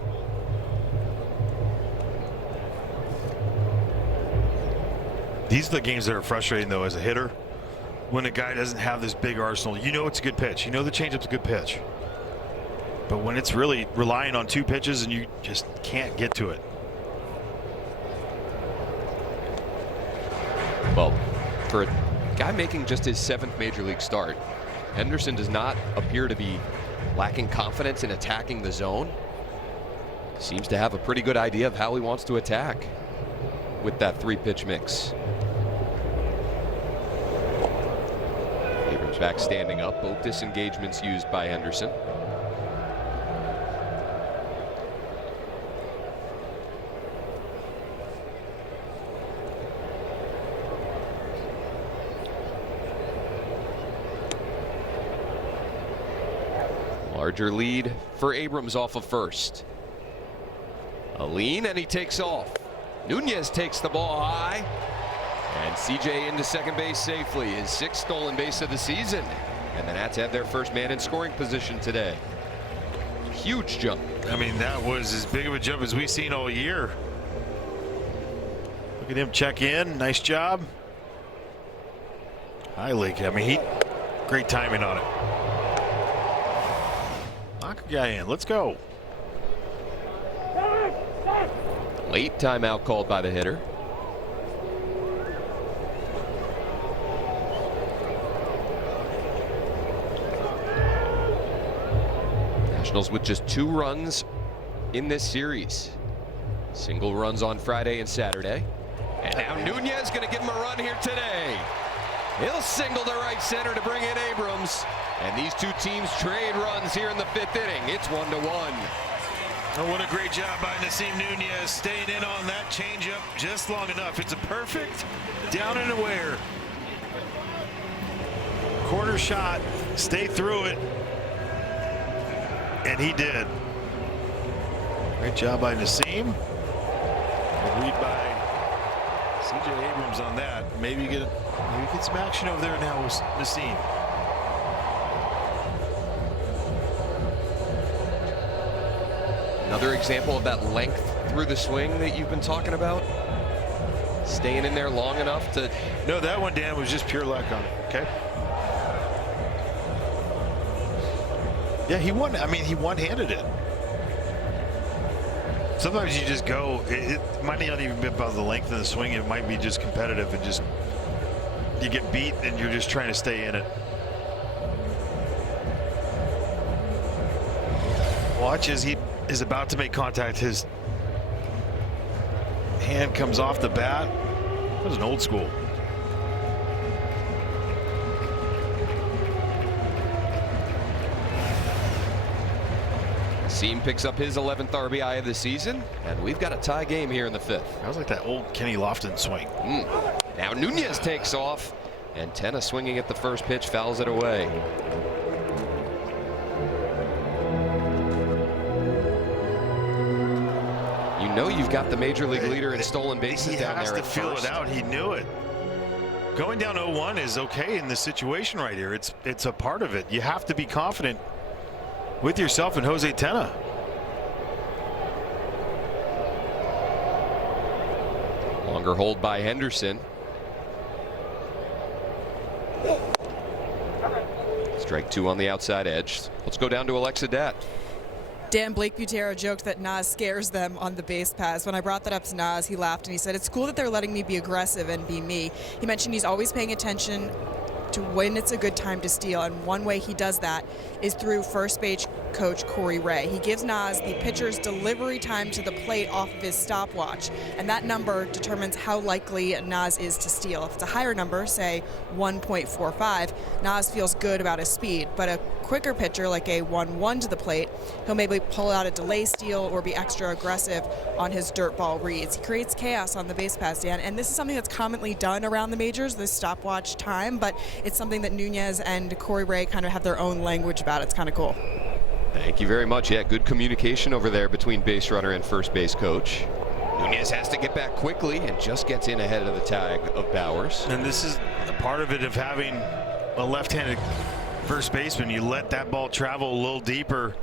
These are the games that are frustrating, though, as a hitter. When a guy doesn't have this big arsenal, you know it's a good pitch. You know the changeup's a good pitch. But when it's really relying on 2 pitches and you just can't get to it. Well, for a guy making just his 7th major league start, Henderson does not appear to be lacking confidence in attacking the zone. Seems to have a pretty good idea of how he wants to attack with that 3-pitch mix. Abrams back standing up, both disengagements used by Henderson. Larger lead for Abrams off of first. A lean, and he takes off. Nunez takes the ball high, and CJ into second base safely. His 6th stolen base of the season, and the Nats have their first man in scoring position today. Huge jump. I mean, that was as big of a jump as we've seen all year. Look at him check in. Nice job. Hi, Lake. I mean, great timing on it. Knock a guy in. Let's go. Late timeout called by the hitter. Nationals with just 2 runs in this series. Single runs on Friday and Saturday. And now Nunez going to give him a run here today. He'll single to right center to bring in Abrams. And these 2 teams trade runs here in the 5th inning. It's 1-1. Oh, what a great job by Nasim Nunez, staying in on that changeup just long enough. It's a perfect down and away. Corner shot, stay through it. And he did. Great job by Nasim. Good read by CJ Abrams on that. Maybe get some action over there now with Nasim. Another example of that length through the swing that you've been talking about. Staying in there long enough to... No, that one, Dan, was just pure luck on it, okay? Yeah, he won. I mean, he one-handed it. Sometimes you just go. It might not even be about the length of the swing. It might be just competitive and just you get beat and you're just trying to stay in it. Watch as he is about to make contact. His hand comes off the bat. That was an old school. Seam picks up his 11th RBI of the season, and we've got a tie game here in the 5th. That was like that old Kenny Lofton swing. Now Nunez takes off, and Tenna swinging at the first pitch fouls it away. You know you've got the major league leader in stolen bases down there at first. He has to feel it out. He knew it. Going down 0-1 is okay in this situation right here. It's a part of it. You have to be confident with yourself and Jose Tenna. Longer hold by Henderson. Strike 2 on the outside edge. Let's go down to Alexa Dat. Dan Blake Butera joked that Nas scares them on the base paths. When I brought that up to Nas, he laughed and he said, "It's cool that they're letting me be aggressive and be me." He mentioned he's always paying attention to when it's a good time to steal, and one way he does that is through first base coach Corey Ray. He gives Nas the pitcher's delivery time to the plate off of his stopwatch, and that number determines how likely Nas is to steal. If it's a higher number, say 1.45, Nas feels good about his speed, but a quicker pitcher like a 1-1 to the plate, he'll maybe pull out a delay steal or be extra aggressive on his dirt ball reads. He creates chaos on the base paths, Dan, and this is something that's commonly done around the majors, this stopwatch time, but it's something that Nunez and Corey Ray kind of have their own language about. It's kind of cool. Thank you very much. Yeah, good communication over there between base runner and first base coach. Nunez has to get back quickly and just gets in ahead of the tag of Bowers. And this is a part of it of having a left-handed first baseman. You let that ball travel a little deeper.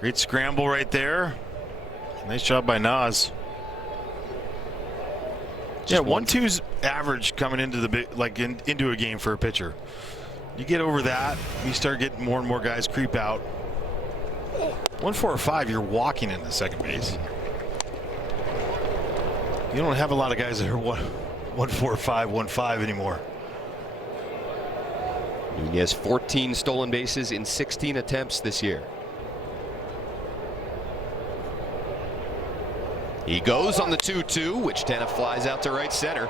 Great scramble right there. Nice job by Nas. Yeah, 1-2's average coming into the into a game for a pitcher. You get over that, you start getting more and more guys creep out. 1-4 or 5, you're walking into second base. You don't have a lot of guys that are 1-4, 5, 1-5 anymore. Nunez 14 stolen bases in 16 attempts this year. He goes on the 2-2, which Tenna flies out to right center.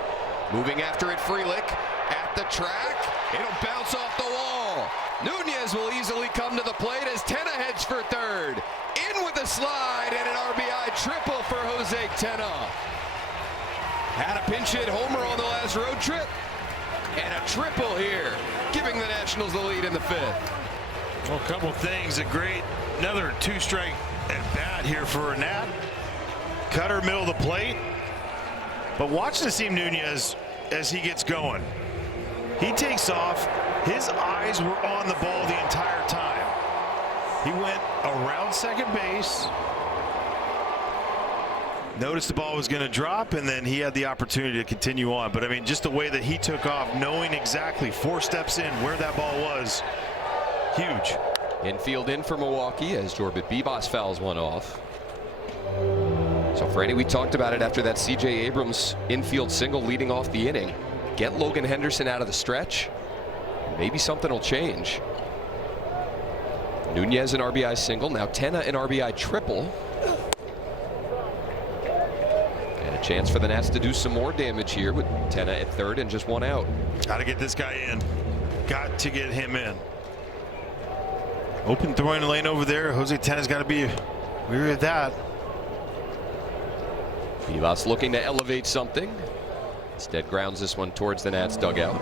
Moving after it, Frelick at the track. It'll bounce off the wall. Nunez will easily come to the plate as Tenna heads for third. In with a slide and an RBI triple for Jose Tenna. Had a pinch hit homer on the last road trip. And a triple here, giving the Nationals the lead in the 5th. Well, a couple things. Another 2-strike at bat here for Nat. Cutter, middle of the plate. But watch Nasim Nunez as he gets going. He takes off. His eyes were on the ball the entire time. He went around second base. Noticed the ball was going to drop, and then he had the opportunity to continue on. But I mean, just the way that he took off, knowing exactly 4 steps in where that ball was, huge. Infield in for Milwaukee as Jorbit Bibas fouls one off. So Franny, we talked about it after that C.J. Abrams infield single leading off the inning. Get Logan Henderson out of the stretch. Maybe something will change. Nunez an RBI single. Now Tenna an RBI triple. And a chance for the Nats to do some more damage here with Tenna at third and just 1 out. Got to get this guy in. Got to get him in. Open throwing lane over there. Jose Tenna's got to be weary of that. Bibas looking to elevate something. Instead grounds this one towards the Nats dugout.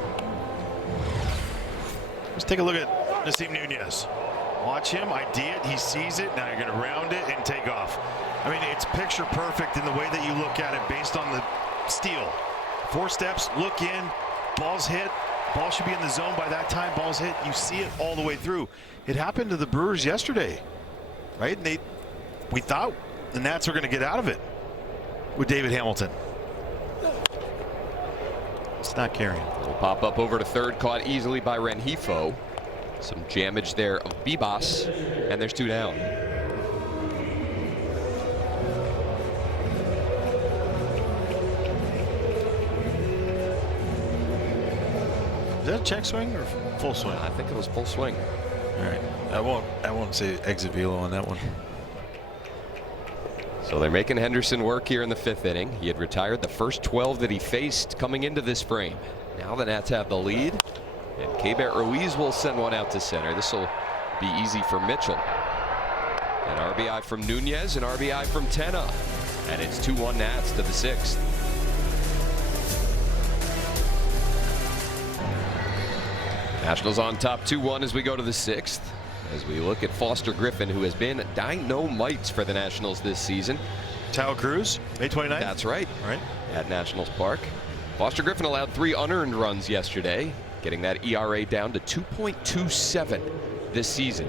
Let's take a look at Nasim Nunez. Watch him, ID it, he sees it, now you're going to round it and take off. I mean, it's picture perfect in the way that you look at it based on the steal. 4 steps, look in, ball's hit, ball should be in the zone by that time, ball's hit, you see it all the way through. It happened to the Brewers yesterday, right? And we thought the Nats were going to get out of it with David Hamilton. It's not carrying. Little pop up over to third, caught easily by Rengifo. Some jamage there of Bebas, and there's 2 down. Is that a check swing or full swing? I think it was full swing. All right. I won't say exit velo on that one. So they're making Henderson work here in the 5th inning. He had retired the first 12 that he faced coming into this frame. Now the Nats have the lead, and Keibert Ruiz will send one out to center. This will be easy for Mitchell. An RBI from Nunez, an RBI from Tenna, and it's 2-1 Nats to the 6th. Nationals on top 2-1 as we go to the 6th. As we look at Foster Griffin, who has been dynamite for the Nationals this season. Tao Cruz, May 29th? That's right. All right. At Nationals Park. Foster Griffin allowed 3 unearned runs yesterday, getting that ERA down to 2.27 this season.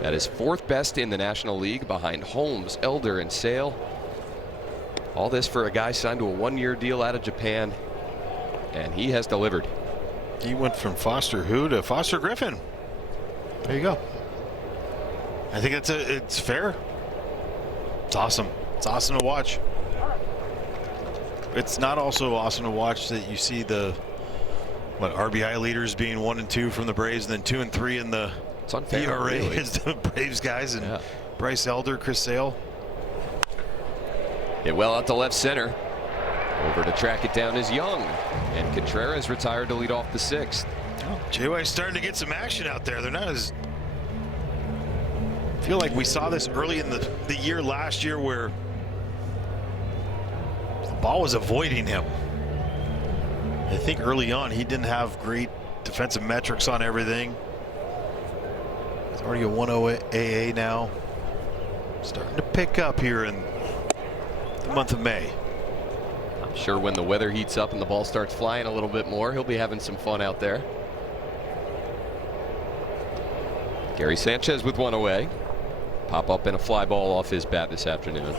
That is 4th best in the National League behind Holmes, Elder, and Sale. All this for a guy signed to a 1-year deal out of Japan, and he has delivered. He went from Foster who to Foster Griffin. There you go. I think it's fair. It's awesome. It's awesome to watch. It's not also awesome to watch that you see the RBI leaders being 1 and 2 from the Braves, and then 2 and 3 in the It's unfair, ERA really. is the Braves guys, and Bryce Elder, Chris Sale. Hit well out to left center. Over to track it down is Young, and Contreras retired to lead off the 6th. JY's starting to get some action out there. They're not as. I feel like we saw this early in the year last year where the ball was avoiding him. I think early on he didn't have great defensive metrics on everything. It's already a 1-0 AA now. Starting to pick up here in the month of May. I'm sure when the weather heats up and the ball starts flying a little bit more, he'll be having some fun out there. Gary Sanchez with 1 away. Pop up in a fly ball off his bat this afternoon.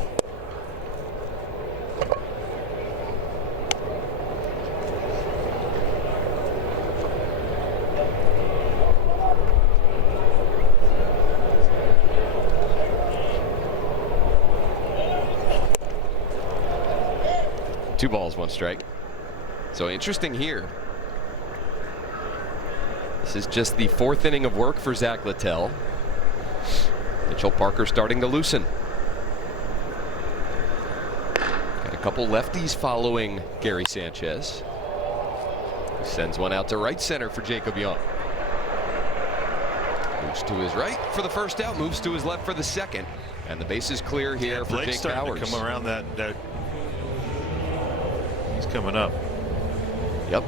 Two balls, 1 strike. So interesting here. This is just the 4th inning of work for Zach Littell. Mitchell Parker starting to loosen. Got a couple lefties following Gary Sanchez. He sends one out to right center for Jacob Young. Moves to his right for the first out, moves to his left for the 2nd. And the base is clear here for Blake's Jake starting Bowers. to come around that. He's coming up. Yep.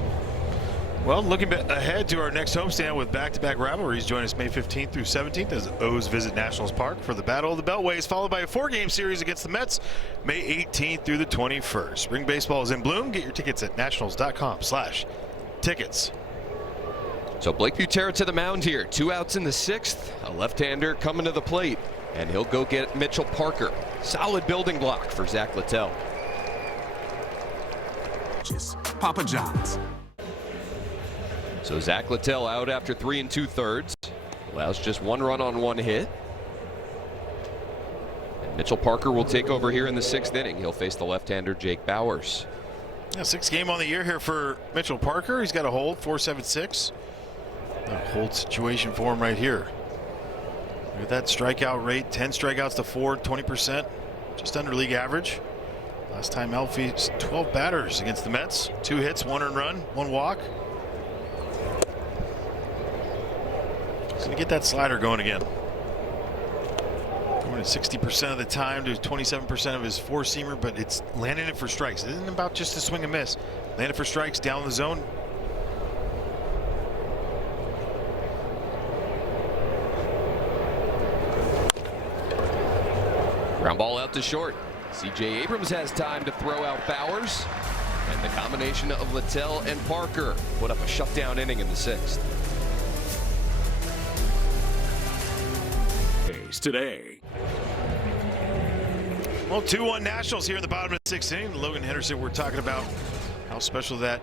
Well, looking ahead to our next homestand with back-to-back rivalries. Join us May 15th through 17th as O's visit Nationals Park for the Battle of the Beltways, followed by a 4-game series against the Mets May 18th through the 21st. Spring baseball is in bloom. Get your tickets at nationals.com/tickets. So Blake Butera to the mound here. 2 outs in the 6th. A left-hander coming to the plate, and he'll go get Mitchell Parker. Solid building block for Zach Littell. Papa John's. So Zach Littell out after 3 2/3. Allows just 1 run on 1 hit. And Mitchell Parker will take over here in the 6th inning. He'll face the left-hander Jake Bowers. Yeah, 6th game on the year here for Mitchell Parker. He's got a hold, 4.76. A hold situation for him right here. Look at that strikeout rate, 10 strikeouts to 4, 20%, just under league average. Last time out faced 12 batters against the Mets. 2 hits, 1 earned run, 1 walk. He's going to get that slider going again. Going at 60% of the time to 27% of his 4-seamer, but it's landing it for strikes. It isn't about just a swing and miss. Land it for strikes down the zone. Ground ball out to short. C.J. Abrams has time to throw out Bowers. And the combination of Littell and Parker put up a shutdown inning in the 6th. Today. Well, 2-1 Nationals here in the bottom of the 6th inning. Logan Henderson, we're talking about how special that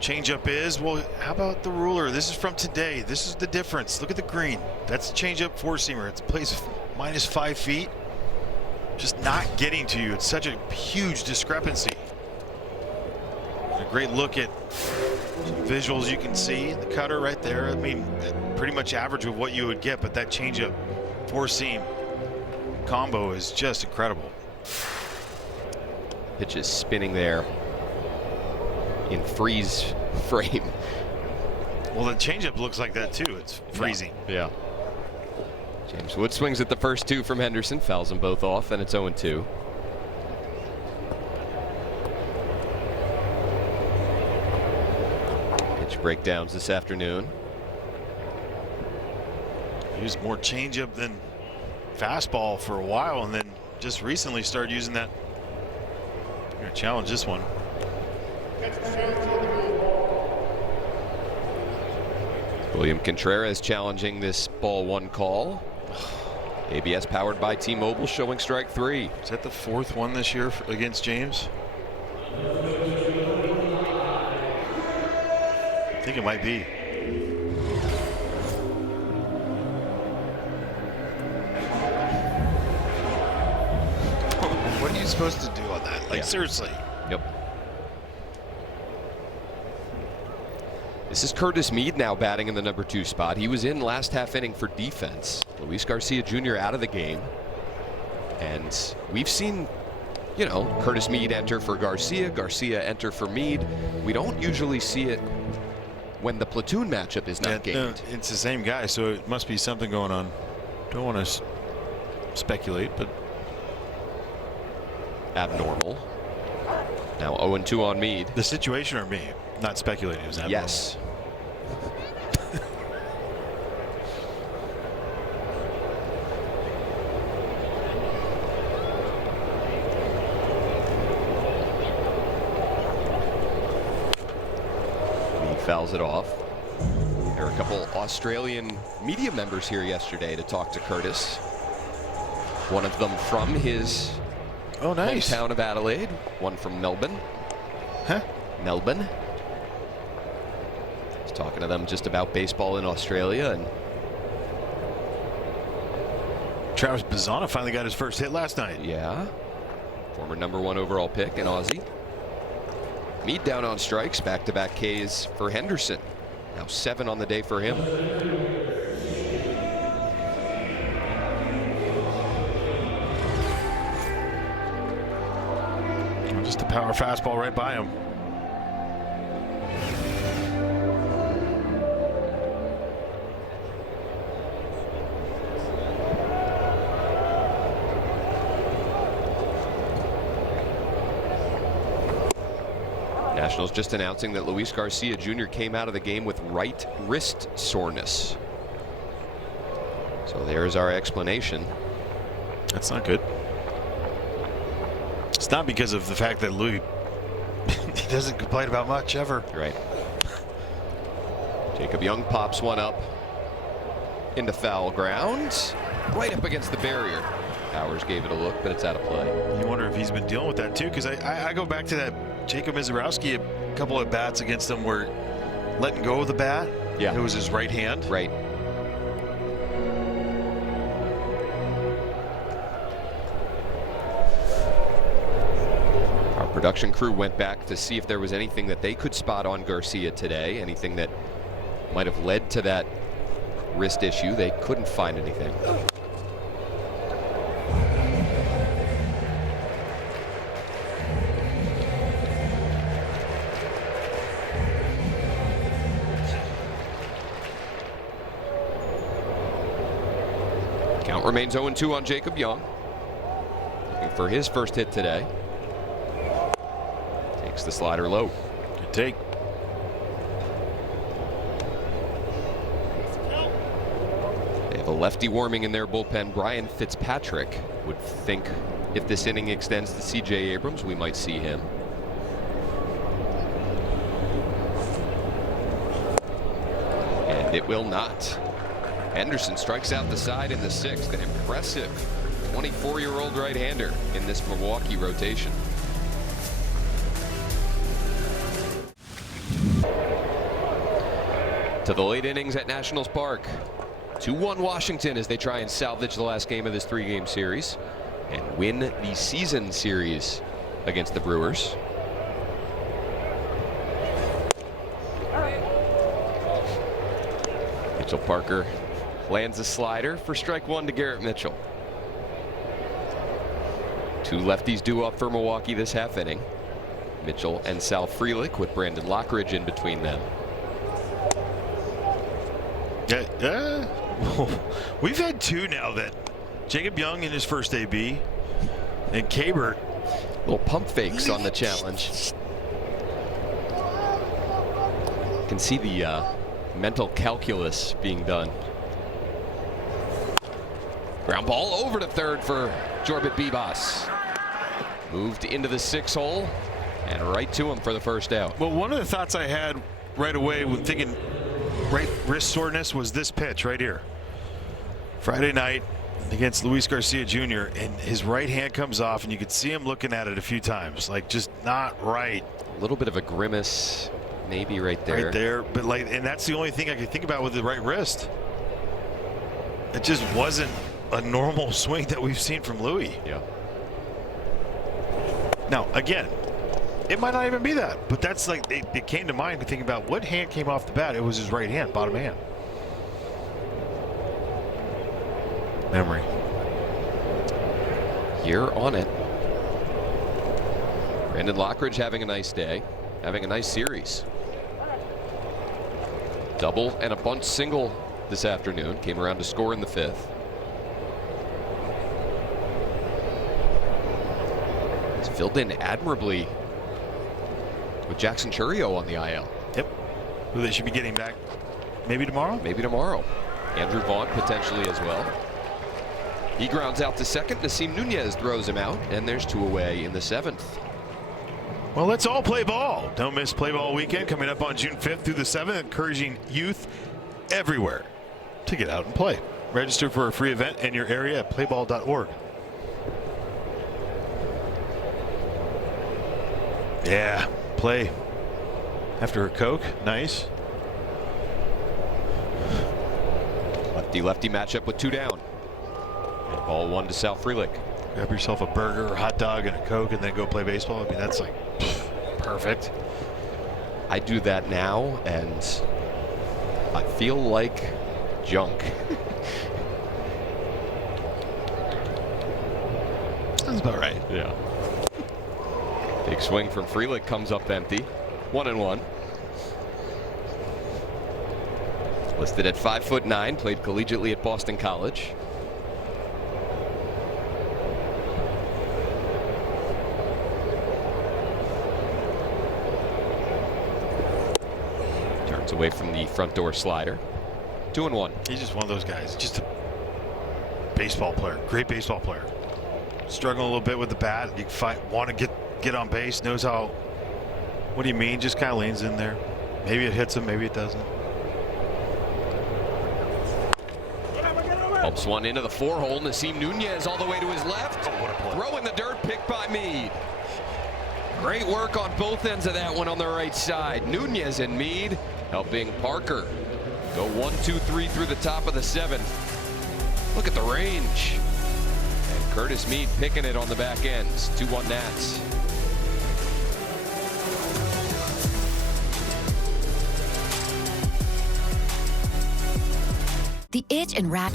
changeup is. Well, how about the ruler? This is from today. This is the difference. Look at the green. That's the changeup four-seamer. It's placed minus 5 feet. Just not getting to you. It's such a huge discrepancy. A great look at some visuals you can see. The cutter right there. I mean, pretty much average of what you would get, but that changeup four-seam combo is just incredible. Pitch is spinning there in freeze frame. Well, the changeup looks like that too. It's freezing. Yeah. James Wood swings at the first 2 from Henderson, fouls them both off, and it's 0-2. Pitch breakdowns this afternoon. Used more changeup than fastball for a while, and then just recently started using that. I'm going to challenge this one. William Contreras challenging this ball 1 call. ABS powered by T-Mobile, showing strike 3. Is that the 4th one this year against James? I think it might be. What are you supposed to do on that? Like, seriously. Yep. This is Curtis Mead now batting in the number 2 spot. He was in last half inning for defense. Luis Garcia Jr. out of the game. And we've seen, you know, Curtis Mead enter for Garcia, Garcia enter for Mead. We don't usually see it when the platoon matchup is not gained. No, it's the same guy, so it must be something going on. Don't want to speculate, but Abnormal. Now 0-2 on Mead. the situation or me, not speculating, is abnormal. Yes. Mead fouls it off. There were a couple Australian media members here yesterday to talk to Curtis. One of them from his hometown of Adelaide, one from Melbourne. Huh? Melbourne. He's talking to them just about baseball in Australia. And Travis Bazzana finally got his first hit last night. yeah, former number 1 overall pick in Aussie. Mead down on strikes, back-to-back Ks for Henderson. Now 7 on the day for him. Just a power fastball right by him. Nationals just announcing that Luis Garcia Jr. came out of the game with right wrist soreness. So there's our explanation. That's not good. It's not because of the fact that Louis he doesn't complain about much ever. Right. Jacob Young pops one up into foul ground, right up against the barrier. Powers gave it a look, but it's out of play. You wonder if he's been dealing with that too, because I go back to that Jacob Mizorowski, a couple of bats against him were letting go of the bat. Yeah. It was his right hand. Right. Our production crew went back to see if there was anything that they could spot on Garcia today, anything that might have led to that wrist issue. They couldn't find anything. Count remains 0-2 on Jacob Young. Looking for his first hit today. Takes the slider low. Good take. They have a lefty warming in their bullpen. Brian Fitzpatrick would think if this inning extends to C.J. Abrams, we might see him. And it will not. Henderson strikes out the side in the 6th. An impressive 24-year-old right-hander in this Milwaukee rotation. To the late innings at Nationals Park. 2-1 Washington as they try and salvage the last game of this 3-game series and win the season series against the Brewers. Mitchell Parker lands a slider for strike one to Garrett Mitchell. Two lefties due up for Milwaukee this half inning. Mitchell and Sal Frelick with Brandon Lockridge in between them. Yeah, we've had two now that Jacob Young in his first AB and Kabert. Little pump fakes on the challenge. You can see the mental calculus being done. Ground ball over to third for Jorbit Bibas. Moved into the 6 hole and right to him for the first out. Well, one of the thoughts I had right away when thinking right wrist soreness was this pitch right here. Friday night against Luis Garcia Jr. and his right hand comes off and you could see him looking at it a few times, like just not right. A little bit of a grimace maybe right there. Right there, but like, and that's the only thing I could think about with the right wrist. It just wasn't a normal swing that we've seen from Louis. Yeah. Now, again, it might not even be that, but that's like, it came to mind thinking about what hand came off the bat. It was his right hand, bottom hand. Memory. You're on it. Brandon Lockridge having a nice day, having a nice series. Double and a bunt single this afternoon. Came around to score in the 5th. It's filled in admirably with Jackson Chourio on the IL. Yep. Who they should be getting back maybe tomorrow? Maybe tomorrow. Andrew Vaughn potentially as well. He grounds out to second. Nasim Nunez throws him out, and there's 2 away in the 7th. Well, let's all play ball. Don't miss Play Ball Weekend coming up on June 5th through the 7th, encouraging youth everywhere to get out and play. Register for a free event in your area at playball.org. Yeah, play after a Coke. Nice. Lefty-lefty matchup with 2 down. And ball 1 to Sal Frelick. Grab yourself a burger or hot dog and a Coke and then go play baseball. I mean, that's like perfect. I do that now, and I feel like junk. That's about right. Yeah. Big swing from Frelick comes up empty. 1-1. Listed at 5'9", played collegiately at Boston College. Turns away from the front door slider. 2-1. He's just one of those guys. Just a baseball player. Great baseball player. Struggling a little bit with the bat. You want to get on base. Knows how. What do you mean? Just kind of leans in there. Maybe it hits him. Maybe it doesn't. Helps one into the 4 hole. Nasim Nunez all the way to his left. Oh, what a play. Throw in the dirt, picked by Meade. Great work on both ends of that one on the right side. Nunez and Meade helping Parker go 1, 2, 3 through the top of the 7th. Look at the range. And Curtis Meade picking it on the back ends. 2-1 Nats. The Itch and Wrap.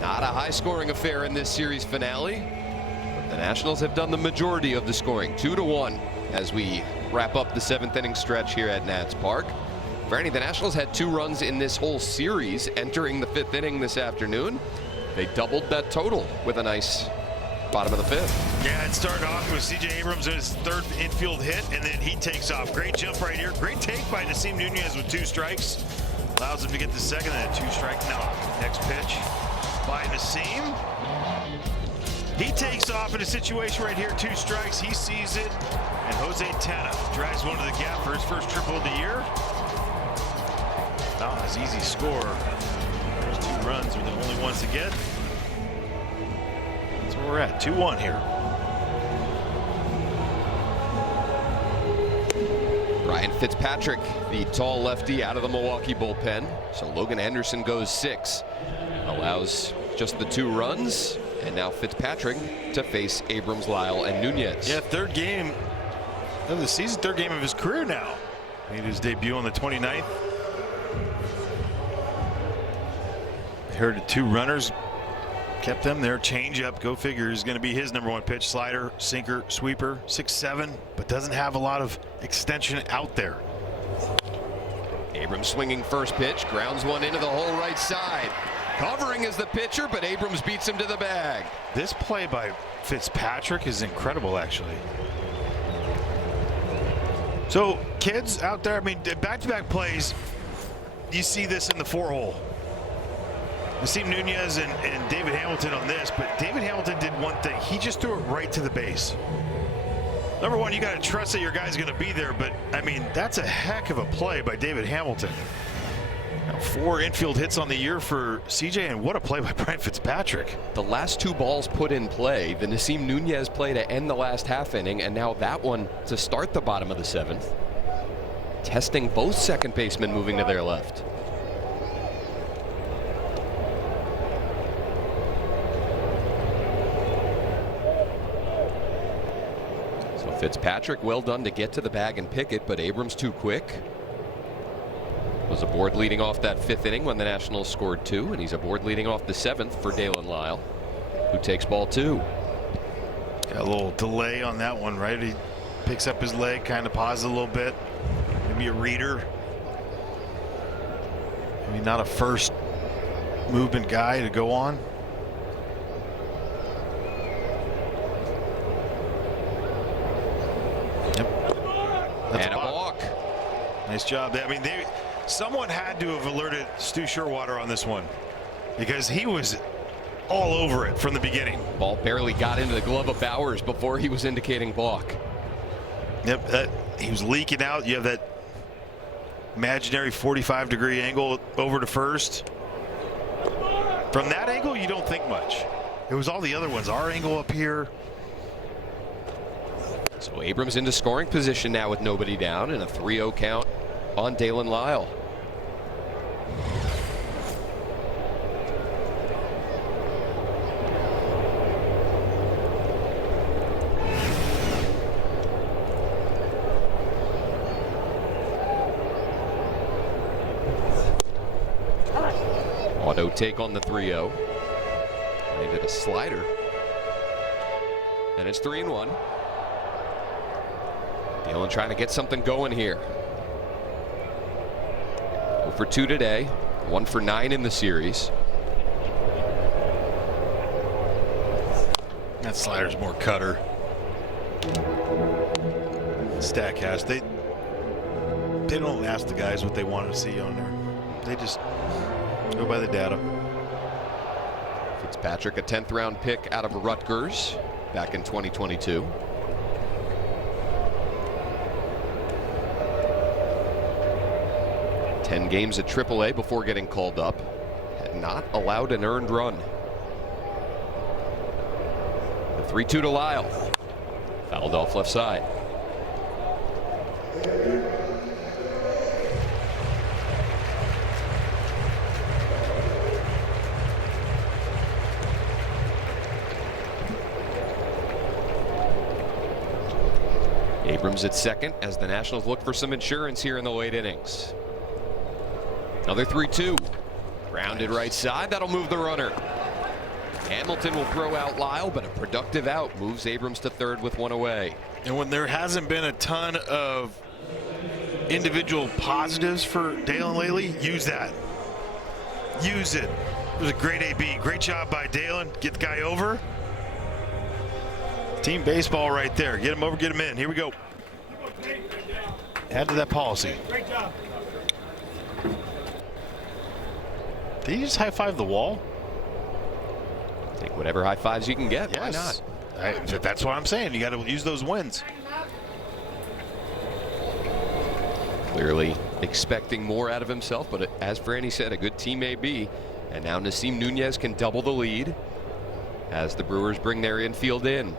Not a high-scoring affair in this series finale, but the Nationals have done the majority of the scoring. 2-1 as we wrap up the 7th inning stretch here at Nats Park. Franny, the Nationals had 2 runs in this whole series entering the 5th inning this afternoon. They doubled that total with a nice bottom of the 5th. Yeah, it started off with C.J. Abrams in his 3rd infield hit, and then he takes off. Great jump right here. Great take by Nasim Nunez with 2 strikes. Allows him to get the second and a 2-strike knock. Next pitch by Nasim. He takes off in a situation right here, 2 strikes. He sees it, and Jose Tena drives one to the gap for his first triple of the year. Not as easy score. Those 2 runs are the only ones to get. That's where we're at, 2-1 here. Ryan Fitzpatrick, the tall lefty, out of the Milwaukee bullpen. So Logan Anderson goes 6, allows just the 2 runs. And now Fitzpatrick to face Abrams, Lyle, and Nunez. Yeah, 3rd game of the season, 3rd game of his career now. Made his debut on the 29th. Heard 2 runners, kept them there. Change up, go figure, is going to be his #1 pitch. Slider, sinker, sweeper, 6-7, but doesn't have a lot of extension out there. Abrams swinging first pitch, grounds one into the hole right side. Covering is the pitcher, but Abrams beats him to the bag. This play by Fitzpatrick is incredible, actually. So, kids out there, I mean, back-to-back plays, you see this in the 4-hole. You see Nunez and David Hamilton on this, but David Hamilton did one thing. He just threw it right to the base. Number one, you got to trust that your guy's going to be there, but, I mean, that's a heck of a play by David Hamilton. Now 4 infield hits on the year for CJ, and what a play by Brian Fitzpatrick. The last 2 balls put in play, the Nasim Nunez play to end the last half inning, and now that one to start the bottom of the 7th. Testing both second basemen moving to their left. So Fitzpatrick, well done to get to the bag and pick it, but Abrams too quick. Was aboard leading off that 5th inning when the Nationals scored 2, and he's aboard leading off the 7th for Dalen Lyle, who takes ball 2. Got a little delay on that one, right? He picks up his leg, kind of pauses a little bit. Maybe a reader. Maybe not a first movement guy to go on. Yep. That's And a balk. Nice job. I mean, someone had to have alerted Stu Sherwater on this one, because he was all over it from the beginning. Ball barely got into the glove of Bowers before he was indicating balk. Yep, he was leaking out. You have that imaginary 45-degree angle over to first. From that angle, you don't think much. It was all the other ones. Our angle up here. So Abrams into scoring position now with nobody down, and a 3-0 count on Dalen Lyle. Auto take on the 3-0. Landed a slider. And it's 3-1. Dalen trying to get something going here. 0 for 2 today, 1 for 9 in the series. That slider's more cutter. Statcast, they don't ask the guys what they want to see on there. They just go by the data. Fitzpatrick, a 10th round pick out of Rutgers back in 2022. Ten games at AAA before getting called up. Had not allowed an earned run. The 3-2 to Lyle. Fouled off left side. Abrams at second as the Nationals look for some insurance here in the late innings. Another 3-2. Grounded right side. That'll move the runner. Hamilton will throw out Lyle, but a productive out moves Abrams to third with 1 away. And when there hasn't been a ton of individual positives for Dalen lately, use that. Use it. It was a great AB. Great job by Dalen. Get the guy over. Team baseball right there. Get him over, get him in. Here we go. Add to that policy. Great job. Did he just high-five the wall? Take whatever high fives you can get. Yes. Why not? That's what I'm saying. You got to use those wins. Clearly expecting more out of himself, but as Franny said, a good team may be. And now Nasim Nunez can double the lead as the Brewers bring their infield in.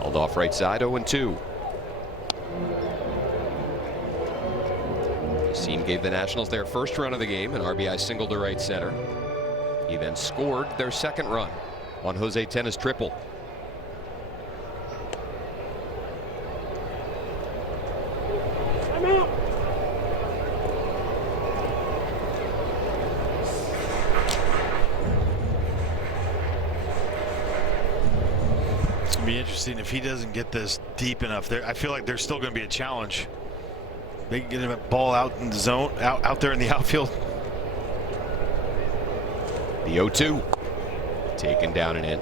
Held off right side, 0-2. Nasim gave the Nationals their first run of the game, an RBI single to right center. He then scored their second run on Jose Tena's triple. It's going to be interesting if he doesn't get this deep enough there. I feel like there's still going to be a challenge. They can get him a ball out in the zone, out there in the outfield. The 0-2 taken down and in.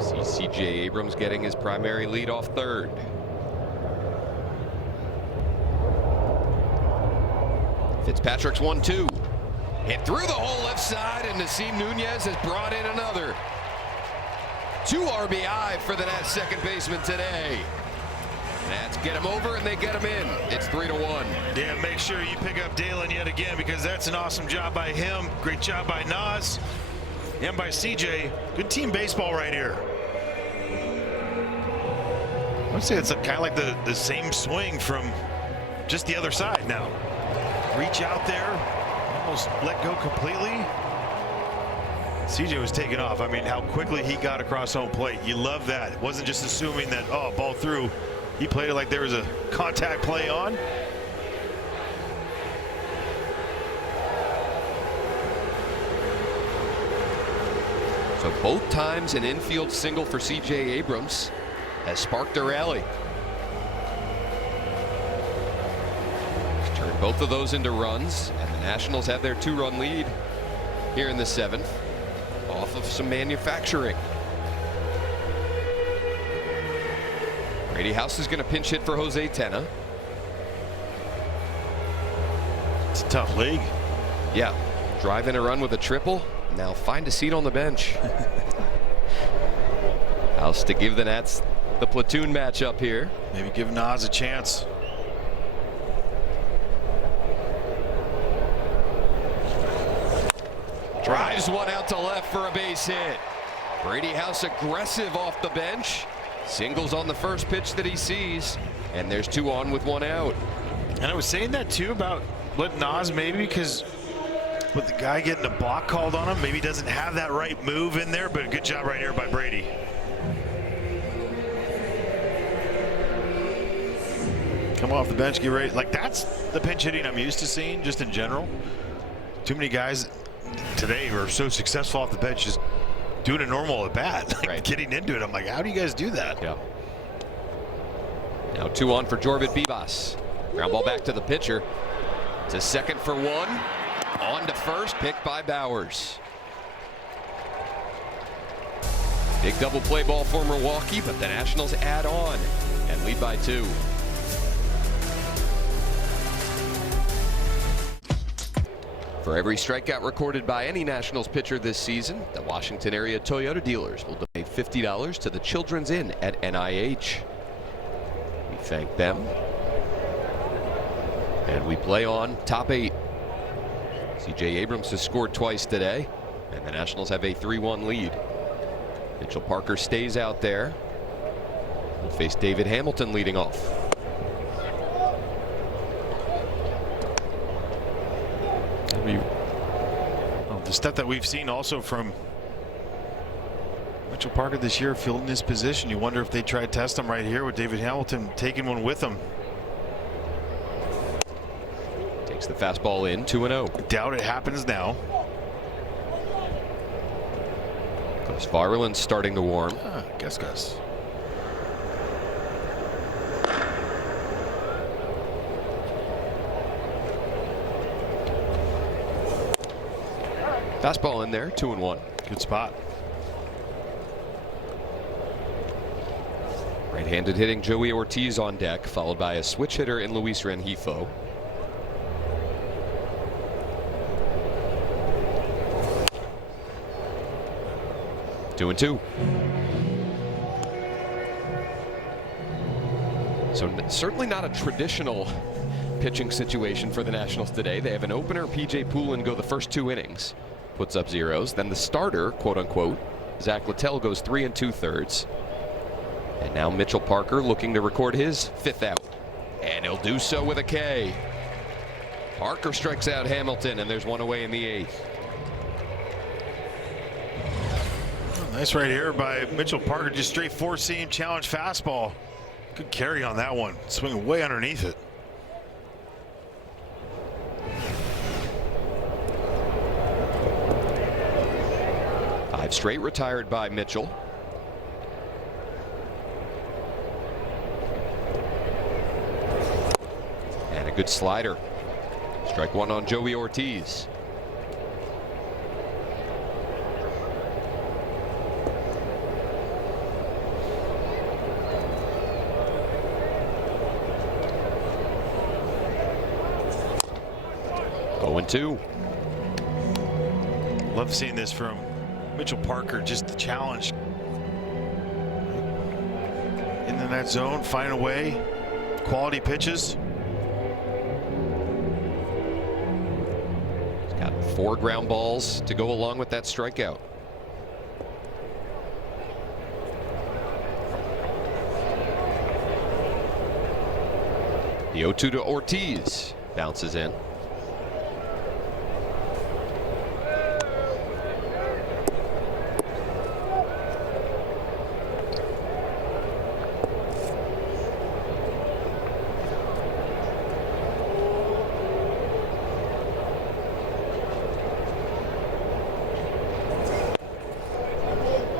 See CJ Abrams getting his primary lead off third. Fitzpatrick's 1-2. Hit through the whole left side, and Nasim Nunez has brought in another. 2 RBI for the Nats second baseman today. Nats get him over and they get him in. It's 3-1. Yeah, make sure you pick up Dalen yet again, because that's an awesome job by him. Great job by Nas and by CJ. Good team baseball right here. I would say it's kind of like the same swing from just the other side now. Reach out there, almost let go completely. CJ was taking off. I mean, how quickly he got across home plate. You love that. It wasn't just assuming that, oh, ball through. He played it like there was a contact play on. So both times an infield single for CJ Abrams has sparked a rally. He's turned both of those into runs, and the Nationals have their 2-run lead here in the 7th off of some manufacturing. Brady House is going to pinch hit for Jose Tena. It's a tough league. Yeah, drive in a run with a triple. Now find a seat on the bench. House to give the Nats the platoon matchup here. Maybe give Nas a chance. Drives one out to left for a base hit. Brady House aggressive off the bench. Singles on the first pitch that he sees. And there's 2 on with 1 out. And I was saying that too about let Nas maybe, because with the guy getting a block called on him, maybe he doesn't have that right move in there, but good job right here by Brady. Come off the bench, get ready. Like, that's the pinch hitting I'm used to seeing just in general. Too many guys today are so successful off the bench just doing a normal at bat, like right. Getting into it. I'm like, how do you guys do that? Yeah. Now 2 on for Jorbit Bibas. Ground ball back to the pitcher. To second for 1. On to first, picked by Bowers. Big double play ball for Milwaukee, but the Nationals add on and lead by 2. For every strikeout recorded by any Nationals pitcher this season, the Washington area Toyota dealers will donate $50 to the Children's Inn at NIH. We thank them. And we play on top 8. CJ Abrams has scored twice today, and the Nationals have a 3-1 lead. Mitchell Parker stays out there. We'll face David Hamilton leading off. The stuff that we've seen also from Mitchell Parker this year, fielding his position, you wonder if they try to test him right here with David Hamilton taking one with him. Takes the fastball in, 2-0. Doubt it happens now. Gus Varland starting to warm. Gus. Fastball in there, 2-1. Good spot. Right-handed hitting Joey Ortiz on deck, followed by a switch hitter in Luis Rengifo. Two and two. So certainly not a traditional pitching situation for the Nationals today. They have an opener, PJ Poulin, go the first 2 innings, puts up zeros. Then the starter, quote unquote, Zach Littell, goes 3 2/3. And now Mitchell Parker looking to record his 5th out. And he'll do so with a K. Parker strikes out Hamilton, and there's one away in the 8th. Nice right here by Mitchell Parker. Just straight 4-seam challenge fastball. Good carry on that one. Swinging way underneath it. Five straight retired by Mitchell. And a good slider. Strike one on Joey Ortiz. Going 2. Love seeing this from Mitchell Parker. Just the challenge. In that zone, find a way. Quality pitches. He's got 4 ground balls to go along with that strikeout. The 0-2 to Ortiz. Bounces in.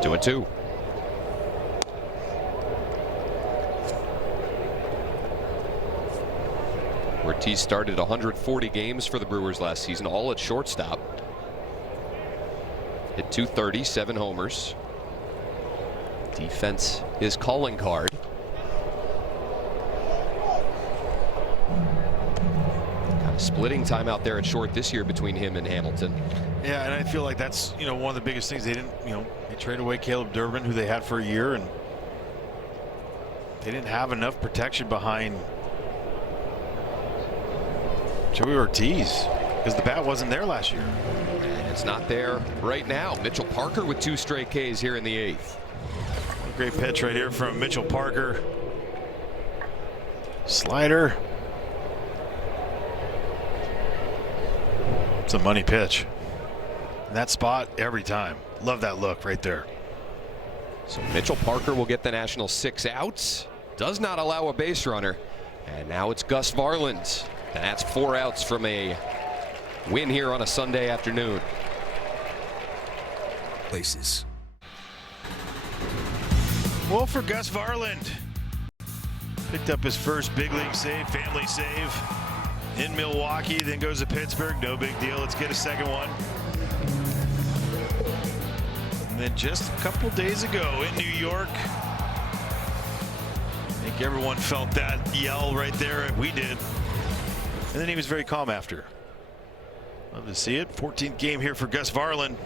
Two and two. Ortiz started 140 games for the Brewers last season, all at shortstop. Hit .230, 7 homers. Defense his calling card. Kind of splitting time out there at short this year between him and Hamilton. Yeah, and I feel like that's, you know, one of the biggest things. They didn't, you know, they traded away Caleb Durbin, who they had for a year, and they didn't have enough protection behind Joey Ortiz because the bat wasn't there last year. And it's not there right now. Mitchell Parker with 2 straight Ks here in the 8th. Great pitch right here from Mitchell Parker. Slider. It's a money pitch. In that spot every time. Love that look right there. So Mitchell Parker will get the Nationals 6 outs. Does not allow a base runner. And now it's Gus Varland. And that's 4 outs from a win here on a Sunday afternoon. Places. Well, for Gus Varland. Picked up his first big league save, family save in Milwaukee, then goes to Pittsburgh. No big deal. Let's get a second one. And then just a couple days ago in New York, I think everyone felt that yell right there. We did. And then he was very calm after. Love to see it. 14th game here for Gus Varland.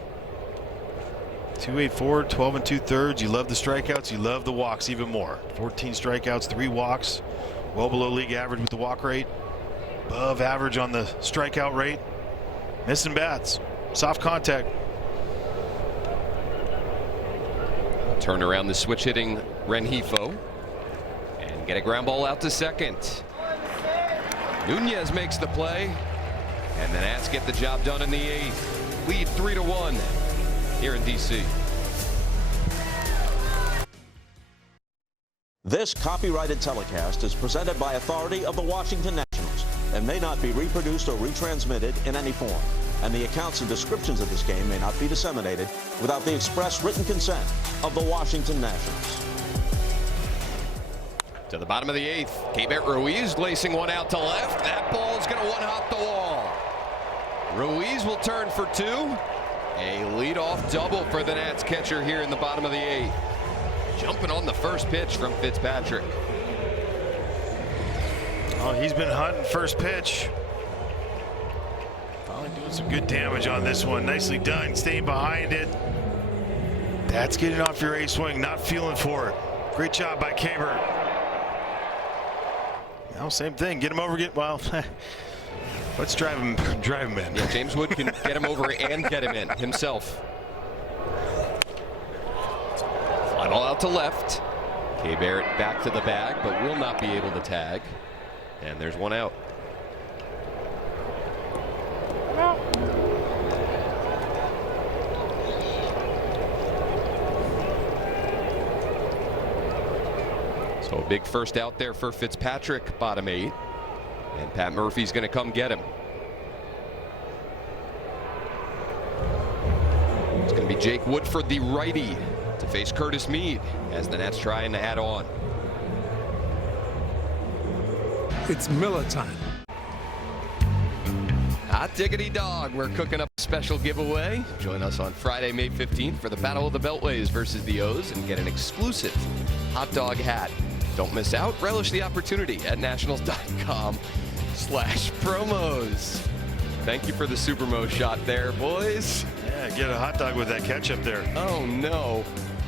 284, 12 2/3. You love the strikeouts. You love the walks even more. 14 strikeouts, 3 walks. Well below league average with the walk rate. Above average on the strikeout rate. Missing bats. Soft contact. Turn around the switch hitting Rengifo. And get a ground ball out to second. Nunez makes the play. And the Nats get the job done in the 8th. Lead 3-1 here in D.C. This copyrighted telecast is presented by authority of the Washington Nationals and may not be reproduced or retransmitted in any form. And the accounts and descriptions of this game may not be disseminated without the express written consent of the Washington Nationals. To the bottom of the 8th, Keibert Ruiz lacing one out to left. That ball's going to one-hop the wall. Ruiz will turn for 2. A leadoff double for the Nats catcher here in the bottom of the 8th. jumping on the first pitch from Fitzpatrick. Oh, he's been hunting first pitch. Finally doing some good damage on this one. Nicely done, staying behind it. That's getting off your A swing, not feeling for it. Great job by Kabert. Now, same thing. Get him over. Well, let's drive him in. Yeah, James Wood can get him over and get him in himself. Final out to left. Kabert back to the bag, but will not be able to tag. And there's one out. So a big first out there for Fitzpatrick, bottom 8. And Pat Murphy's going to come get him. It's going to be Jake Woodford, the righty, to face Curtis Mead as the Nats trying to add on. It's Miller time. Hot diggity dog, we're cooking up a special giveaway. Join us on Friday, May 15th for the Battle of the Beltways versus the O's and get an exclusive hot dog hat. Don't miss out. Relish the opportunity at nationals.com/promos. Thank you for the Supermo shot there, boys. Yeah, get a hot dog with that ketchup there. Oh, no.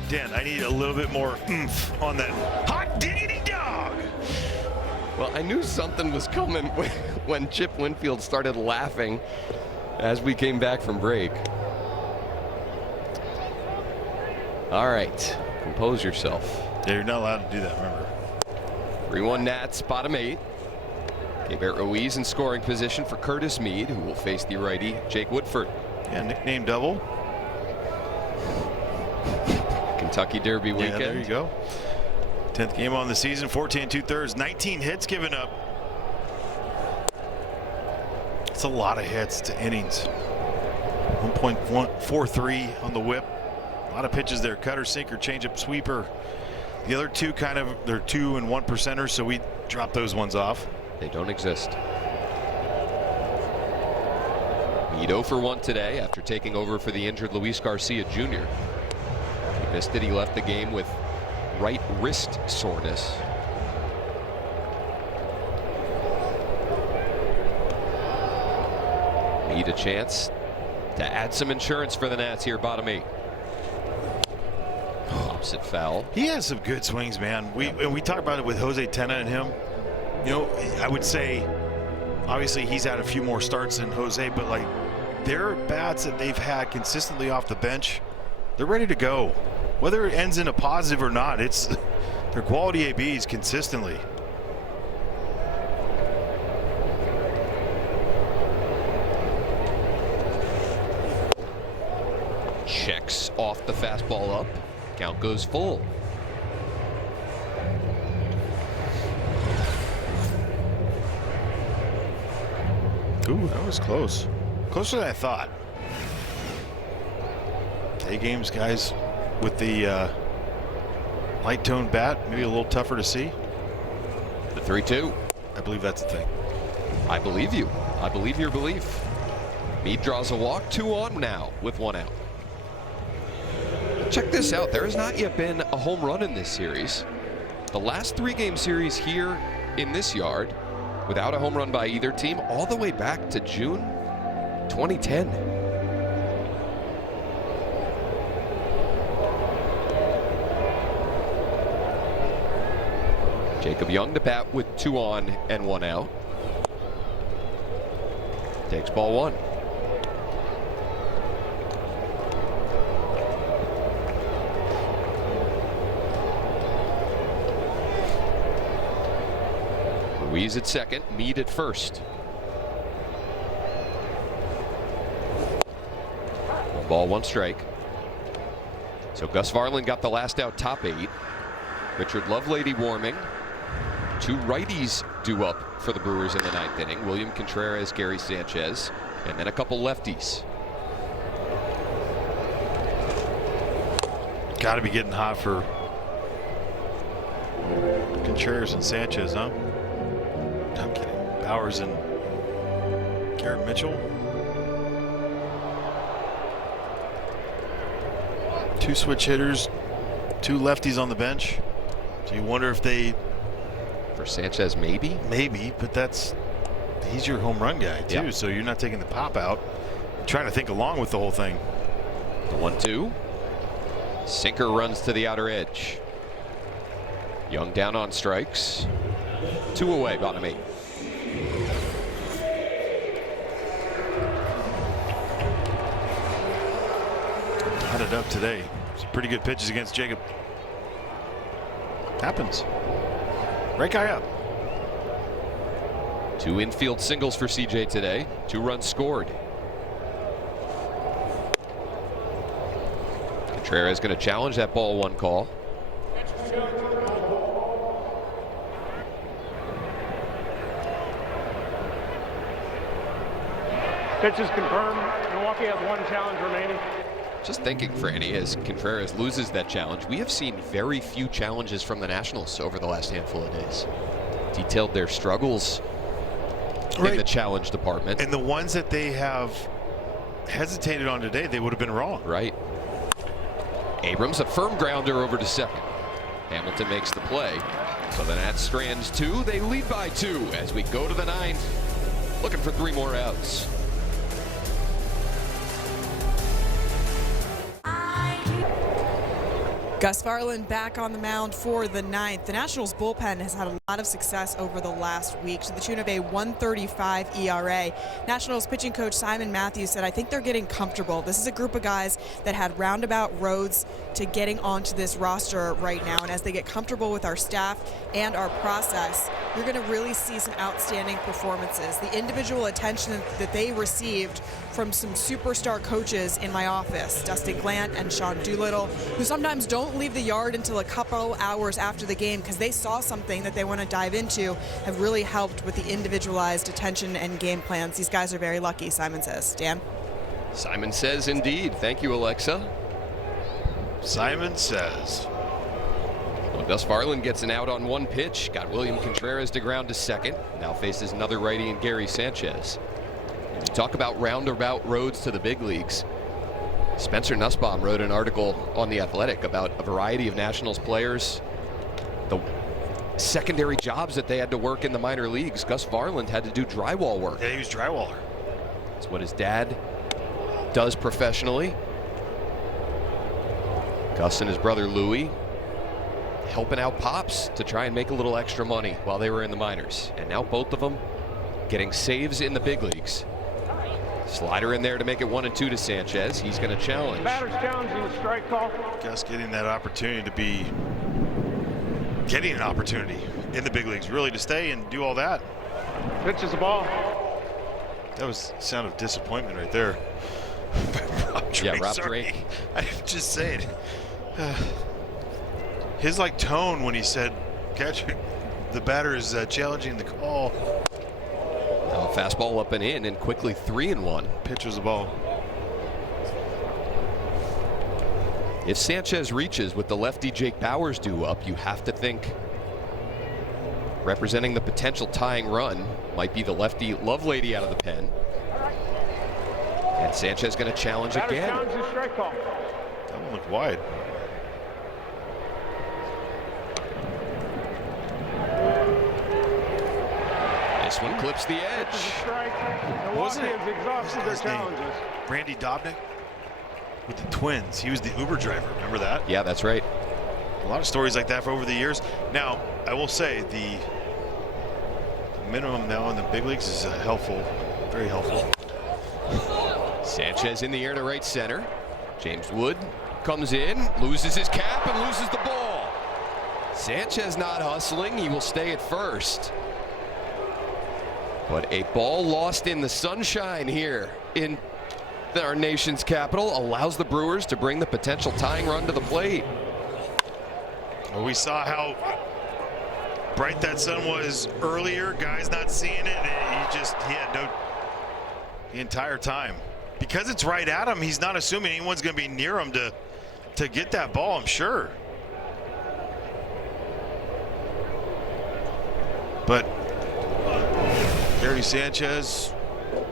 Dan, I need a little bit more oomph on that hot diggity dog. Well, I knew something was coming when Chip Winfield started laughing as we came back from break. All right, compose yourself. Yeah, you're not allowed to do that, remember. 3-1 Nats, bottom 8. Kabert Ruiz in scoring position for Curtis Mead, who will face the righty Jake Woodford. Yeah, nickname double. Kentucky Derby weekend. Yeah, there you go. 10th game on the season, 14 2/3, 19 hits given up. It's a lot of hits to innings. 1.43 on the whip. A lot of pitches there. Cutter, sinker, changeup, sweeper. The other two they're 2 and 1 percenters, so we drop those ones off. They don't exist. Mead 0 for 1 today after taking over for the injured Luis Garcia Jr. He missed it. He left the game with right wrist soreness. Mead a chance to add some insurance for the Nats here, bottom 8. Opposite foul. He has some good swings, man. We talk about it with Jose Tena and him. You know, I would say obviously he's had a few more starts than Jose, but like their bats that they've had consistently off the bench, they're ready to go. Whether it ends in a positive or not, it's their quality ABs consistently. Checks off the fastball up. Count goes full. Ooh, that was close. Closer than I thought. Day games, guys, with the light tone bat, maybe a little tougher to see. The 3-2. I believe that's the thing. I believe you. I believe your belief. Mead draws a walk, 2 on now with 1 out. Check this out. There has not yet been a home run in this series. The last 3-game series here in this yard without a home run by either team all the way back to June 2010. Jacob Young to bat with 2 on and 1 out. Takes ball 1. Ruiz at second, Mead at first. 1 ball, 1 strike. So Gus Varlin got the last out, top 8. Richard Lovelady warming. 2 righties due up for the Brewers in the 9th inning. William Contreras, Gary Sanchez, and then a couple lefties. Got to be getting hot for Contreras and Sanchez, huh? I'm kidding. Bowers and Garrett Mitchell. 2 switch hitters, 2 lefties on the bench. So you wonder if they... For Sanchez, maybe? Maybe, but he's your home run guy too, Yeah. so you're not taking the pop out. You're trying to think along with the whole thing. The 1-2. Sinker runs to the outer edge. Young down on strikes. 2 away, bottom 8. Hunted up today. Some pretty good pitches against Jacob. Happens. Right guy up. 2 infield singles for CJ today. 2 runs scored. Contreras going to challenge that ball 1 call. Pitch is confirmed. Milwaukee has 1 challenge remaining. Just thinking, Franny, as Contreras loses that challenge, we have seen very few challenges from the Nationals over the last handful of days. Detailed their struggles in the challenge department. And the ones that they have hesitated on today, they would have been wrong. Right. Abrams, a firm grounder over to second. Hamilton makes the play. So the Nats strands 2. They lead by 2 as we go to the 9th. Looking for 3 more outs. Gus Varland back on the mound for the 9th. The Nationals bullpen has had a lot of success over the last week to the tune of a 1.35 ERA. Nationals pitching coach Simon Matthews said, I think they're getting comfortable. This is a group of guys that had roundabout roads to getting onto this roster right now. And as they get comfortable with our staff and our process, you're going to really see some outstanding performances. The individual attention that they received from some superstar coaches in my office, Dustin Glant and Sean Doolittle, who sometimes don't leave the yard until a couple hours after the game because they saw something that they want to dive into, have really helped with the individualized attention and game plans. These guys are very lucky, Simon says. Dan? Simon says indeed. Thank you, Alexa. Simon says. Well, Gus Varland gets an out on 1 pitch. Got William Contreras to ground to second. Now faces another righty in Gary Sanchez. You talk about roundabout roads to the big leagues. Spencer Nussbaum wrote an article on The Athletic about a variety of Nationals players, the secondary jobs that they had to work in the minor leagues. Gus Varland had to do drywall work. Yeah, he was drywaller. It's what his dad does professionally. Gus and his brother Louie helping out Pops to try and make a little extra money while they were in the minors. And now both of them getting saves in the big leagues. Slider in there to make it 1-2 to Sanchez. He's going to challenge. Batter's challenging the strike call. Gus getting that opportunity to be getting an opportunity in the big leagues, really to stay and do all that. Pitch is a ball. That was sound of disappointment right there. Rob Drake, Yeah, Rob sorry. Drake. I'm just saying. His tone when he said, "Catch the batter is challenging the call." Now a fastball up and in, and quickly 3-1. Pitch was the ball. If Sanchez reaches with the lefty Jake Bauers due up, you have to think representing the potential tying run might be the lefty Lovelady out of the pen. And Sanchez going to challenge Batter's again. challenging the strike call. That one looked wide. This one clips the Pitch is edge. a strike. Wasn't Milwaukee it? has exhausted their His name? challenges. Randy Dobnik with the Twins. He was the Uber driver. Remember that? Yeah, that's right. A lot of stories like that for over the years. Now, I will say the minimum now in the big leagues is helpful, very helpful. Sanchez in the air to right center. James Wood comes in, loses his cap, and loses the ball. Sanchez not hustling. He will stay at first. But a ball lost in the sunshine here in our nation's capital allows the Brewers to bring the potential tying run to the plate. Well, we saw how bright that sun was earlier. Guys not seeing it. He had no the entire time. Because it's right at him, he's not assuming anyone's going to be near him to get that ball, I'm sure. But Gary Sanchez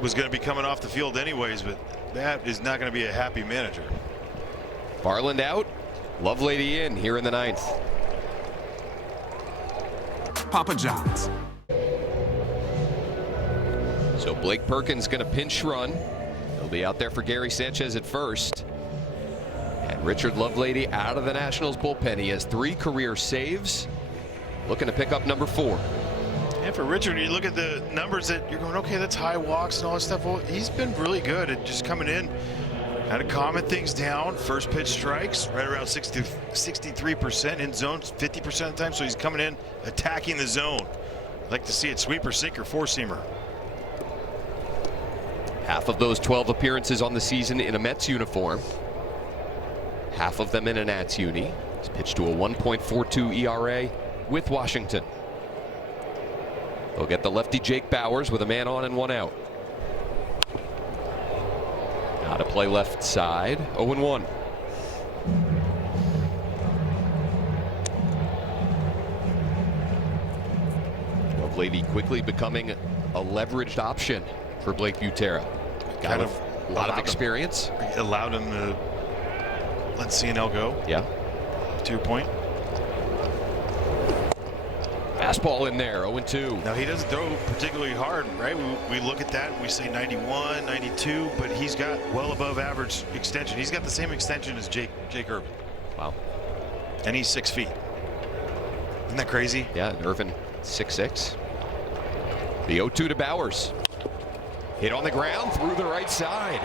was going to be coming off the field anyways, but that is not going to be a happy manager. Varland out. Lovelady in here in the 9th. Papa John's. So Blake Perkins going to pinch run. He'll be out there for Gary Sanchez at first. And Richard Lovelady out of the Nationals bullpen. He has 3 career saves. Looking to pick up number 4. And for Richard, you look at the numbers that you're going, okay, that's high walks and all that stuff. Well, he's been really good at just coming in, kind of calming things down. First pitch strikes, right around 63% in zones, 50% of the time. So he's coming in, attacking the zone. I'd like to see it sweeper, sinker, four-seamer. Half of those 12 appearances on the season in a Mets uniform. Half of them in a Nats uni. He's pitched to a 1.42 ERA with Washington. They'll get the lefty Jake Bauers with a man on and 1 out. Now to play left side, 0-1. Lovelady quickly becoming a leveraged option for Blake Butera. Got a lot of experience. Allowed him to let CNL go. Yeah. To your point. Fastball in there, 0-2. Now, he doesn't throw particularly hard, right? We look at that and we say 91, 92, but he's got well above average extension. He's got the same extension as Jake Irvin. Wow. And he's 6 feet. Isn't that crazy? Yeah, and Irvin 6'6". The 0-2 to Bauers. Hit on the ground through the right side.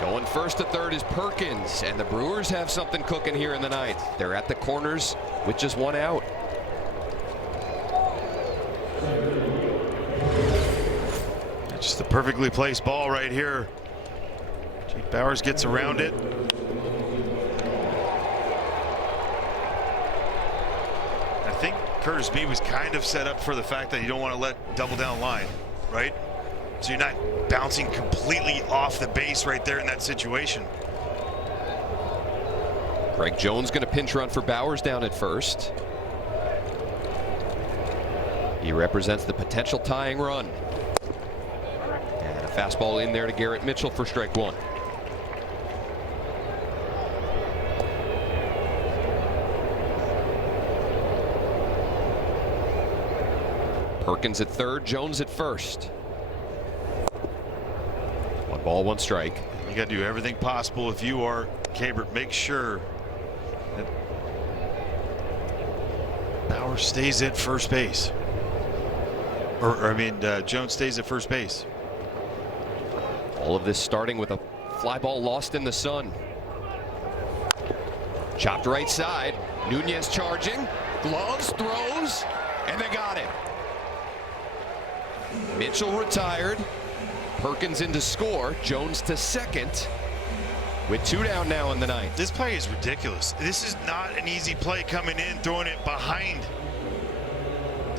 Going first to third is Perkins, and the Brewers have something cooking here in the 9th. They're at the corners with just 1 out. Just a perfectly placed ball right here. Jake Bauers gets around it. I think Curtis Mead was kind of set up for the fact that you don't want to let double down line, right? So you're not bouncing completely off the base right there in that situation. Greg Jones going to pinch run for Bauers down at first. He represents the potential tying run. And a fastball in there to Garrett Mitchell for strike 1. Perkins at third, Jones at first. 1 ball, 1 strike. You got to do everything possible if you are Cabert. Make sure that Bauer stays at first base. Jones stays at first base. All of this starting with a fly ball lost in the sun. Chopped right side. Nunez charging. Gloves, throws, and they got it. Mitchell retired. Perkins in to score. Jones to second. With 2 down now in the 9th. This play is ridiculous. This is not an easy play coming in, throwing it behind.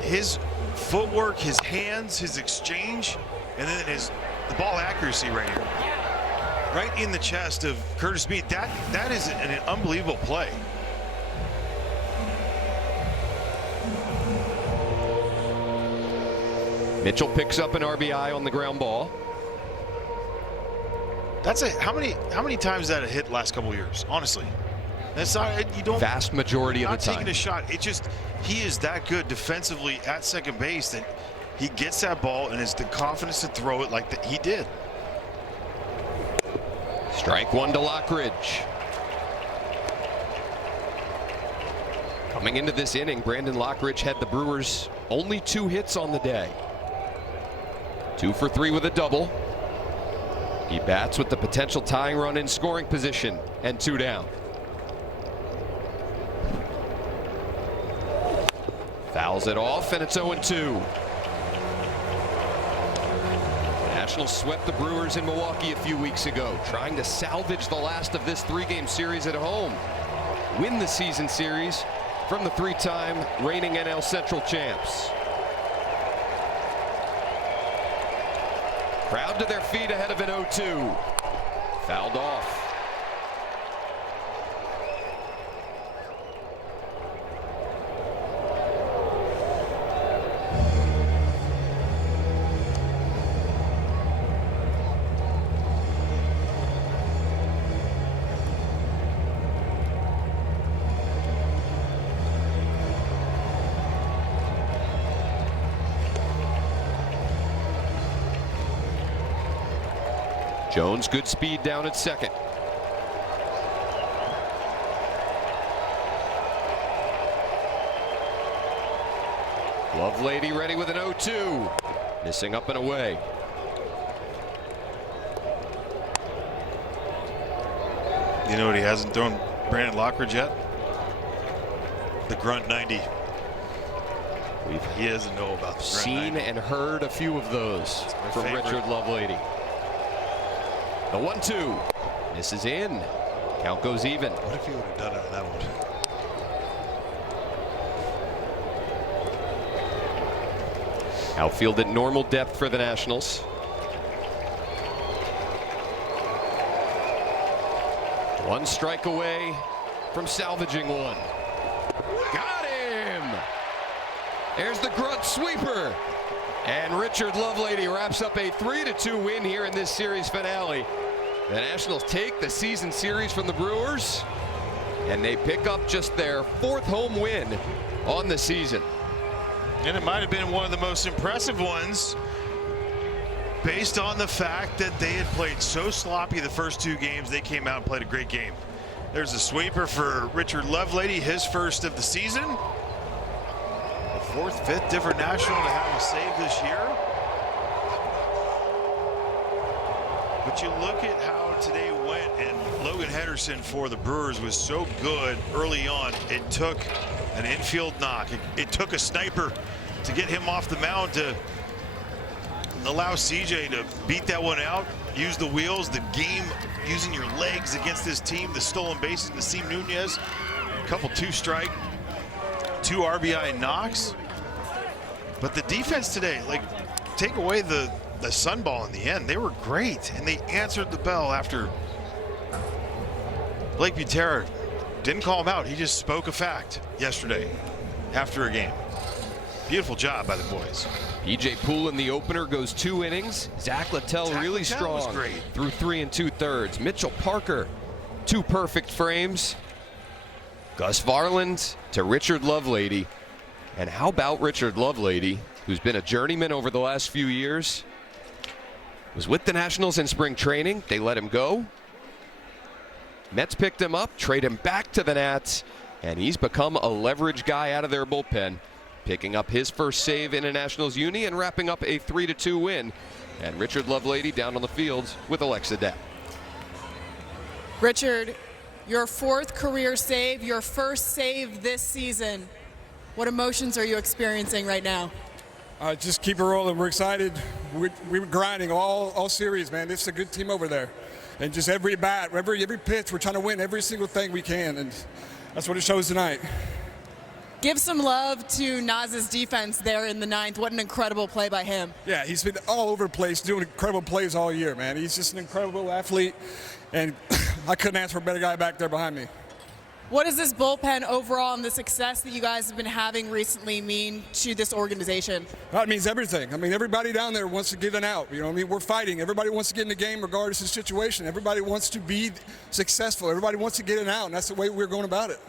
His footwork, his hands, his exchange, and then the ball accuracy right here. Right in the chest of Curtis Mead. That is an unbelievable play. Mitchell picks up an RBI on the ground ball. That's how many times that a hit last couple of years? Honestly, that's not, you don't. Vast majority of the time. Not taking a shot. It just, he is that good defensively at second base that he gets that ball and has the confidence to throw it like that he did. Strike 1 to Lockridge. Coming into this inning, Brandon Lockridge had the Brewers only 2 hits on the day. 2 for 3 with a double. He bats with the potential tying run in scoring position and 2 down. Fouls it off and it's 0-2. Nationals swept the Brewers in Milwaukee a few weeks ago, trying to salvage the last of this 3-game series at home. Win the season series from the 3-time reigning NL Central champs. Crowd to their feet ahead of an 0-2. Fouled off. Jones, good speed down at second. Lovelady ready with an 0-2. Missing up and away. You know what he hasn't thrown Brandon Lockridge yet? The grunt 90. He doesn't know about the grunt Seen 90. and heard a few of those from favorite. Richard Lovelady. The 1-2. This is in. Count goes even. What if he would have done it on that one? Outfield at normal depth for the Nationals. One strike away from salvaging one. Got him! There's the grunt sweeper. And Richard Lovelady wraps up a 3-2 win here in this series finale. The Nationals take the season series from the Brewers, and they pick up just their 4th home win on the season. And it might have been one of the most impressive ones based on the fact that they had played so sloppy the first 2 games. They came out and played a great game. There's a sweeper for Richard Lovelady, his first of the season. The 4th, 5th different National to have a save this year. But you look at how today went, and Logan Henderson for the Brewers was so good early on. It took an infield knock. It took a sniper to get him off the mound to allow CJ to beat that one out. Use the wheels, the game, using your legs against this team. The stolen bases, Nasim Nunez, a couple 2-strike, 2 RBI knocks. But the defense today, like, take away the sun ball in the end, they were great, and they answered the bell after Blake Butera didn't call him out. He just spoke a fact yesterday after a game. Beautiful job by the boys. PJ Poole in the opener goes 2 innings. Zach Littell really Littell was strong great. through 3 2/3. Mitchell Parker, 2 perfect frames. Gus Varland to Richard Lovelady. And how about Richard Lovelady, who's been a journeyman over the last few years? Was with the Nationals in spring training. They let him go. Mets picked him up, trade him back to the Nats, and he's become a leverage guy out of their bullpen, picking up his first save in a Nationals uni and wrapping up a 3-2 win. And Richard Lovelady down on the field with Alexa Depp. Richard, your 4th career save, your first save this season. What emotions are you experiencing right now? Just keep it rolling. We're excited. We're grinding all series, man. It's a good team over there. And just every bat, every pitch, we're trying to win every single thing we can. And that's what it shows tonight. Give some love to Naz's defense there in the 9th. What an incredible play by him. Yeah, he's been all over the place doing incredible plays all year, man. He's just an incredible athlete. And I couldn't ask for a better guy back there behind me. What does this bullpen overall and the success that you guys have been having recently mean to this organization? Well, it means everything. I mean, everybody down there wants to get an out. You know what I mean? We're fighting. Everybody wants to get in the game regardless of the situation. Everybody wants to be successful. Everybody wants to get an out, and that's the way we're going about it.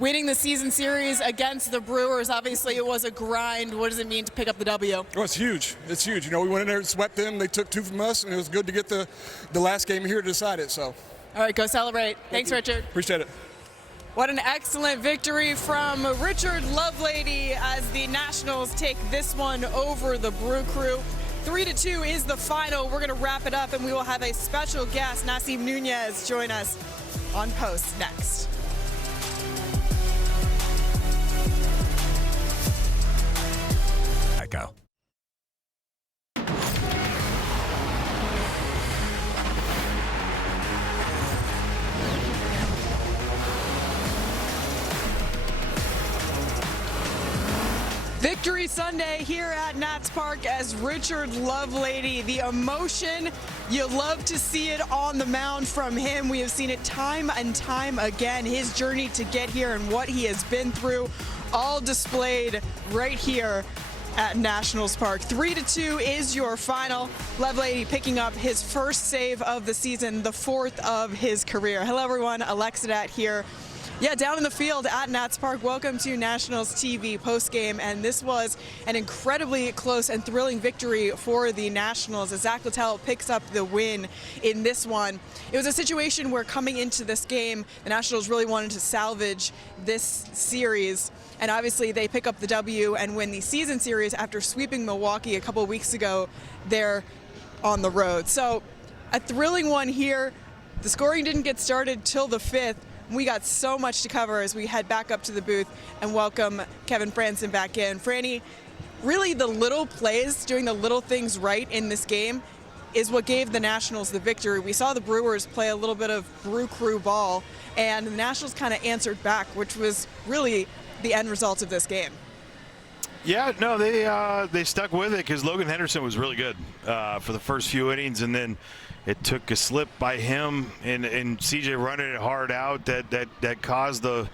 Winning the season series against the Brewers, obviously it was a grind. What does it mean to pick up the W? Oh, it's huge. It's huge. You know, we went in there and swept them. They took 2 from us, and it was good to get the last game here to decide it. So, all right, go celebrate. Thanks, Richard. Appreciate it. What an excellent victory from Richard Lovelady as the Nationals take this one over the Brew Crew. 3-2 is the final. We're going to wrap it up, and we will have a special guest, Nasim Nunez, join us on Post next. Go. Victory Sunday here at Nats Park as Richard Lovelady, the emotion, you love to see it on the mound from him. We have seen it time and time again, his journey to get here and what he has been through, all displayed right here at Nationals Park. 3-2 is your final. Lovelady picking up his first save of the season, the 4th of his career. Hello everyone, Alexa Dat here Yeah, down in the field at Nats Park. Welcome to Nationals TV postgame, and this was an incredibly close and thrilling victory for the Nationals as Zach Littell picks up the win in this one. It was a situation where coming into this game, the Nationals really wanted to salvage this series, and obviously they pick up the W and win the season series after sweeping Milwaukee a couple weeks ago there on the road. So a thrilling one here. The scoring didn't get started till the 5th. We got so much to cover as we head back up to the booth and welcome Kevin Franson back in. Franny, really the little plays, doing the little things right in this game is what gave the Nationals the victory. We saw the Brewers play a little bit of Brew Crew ball, and the Nationals kind of answered back, which was really the end result of this game. Yeah, no, they stuck with it because Logan Henderson was really good for the first few innings, and then it took a slip by him and CJ running it hard out that caused the,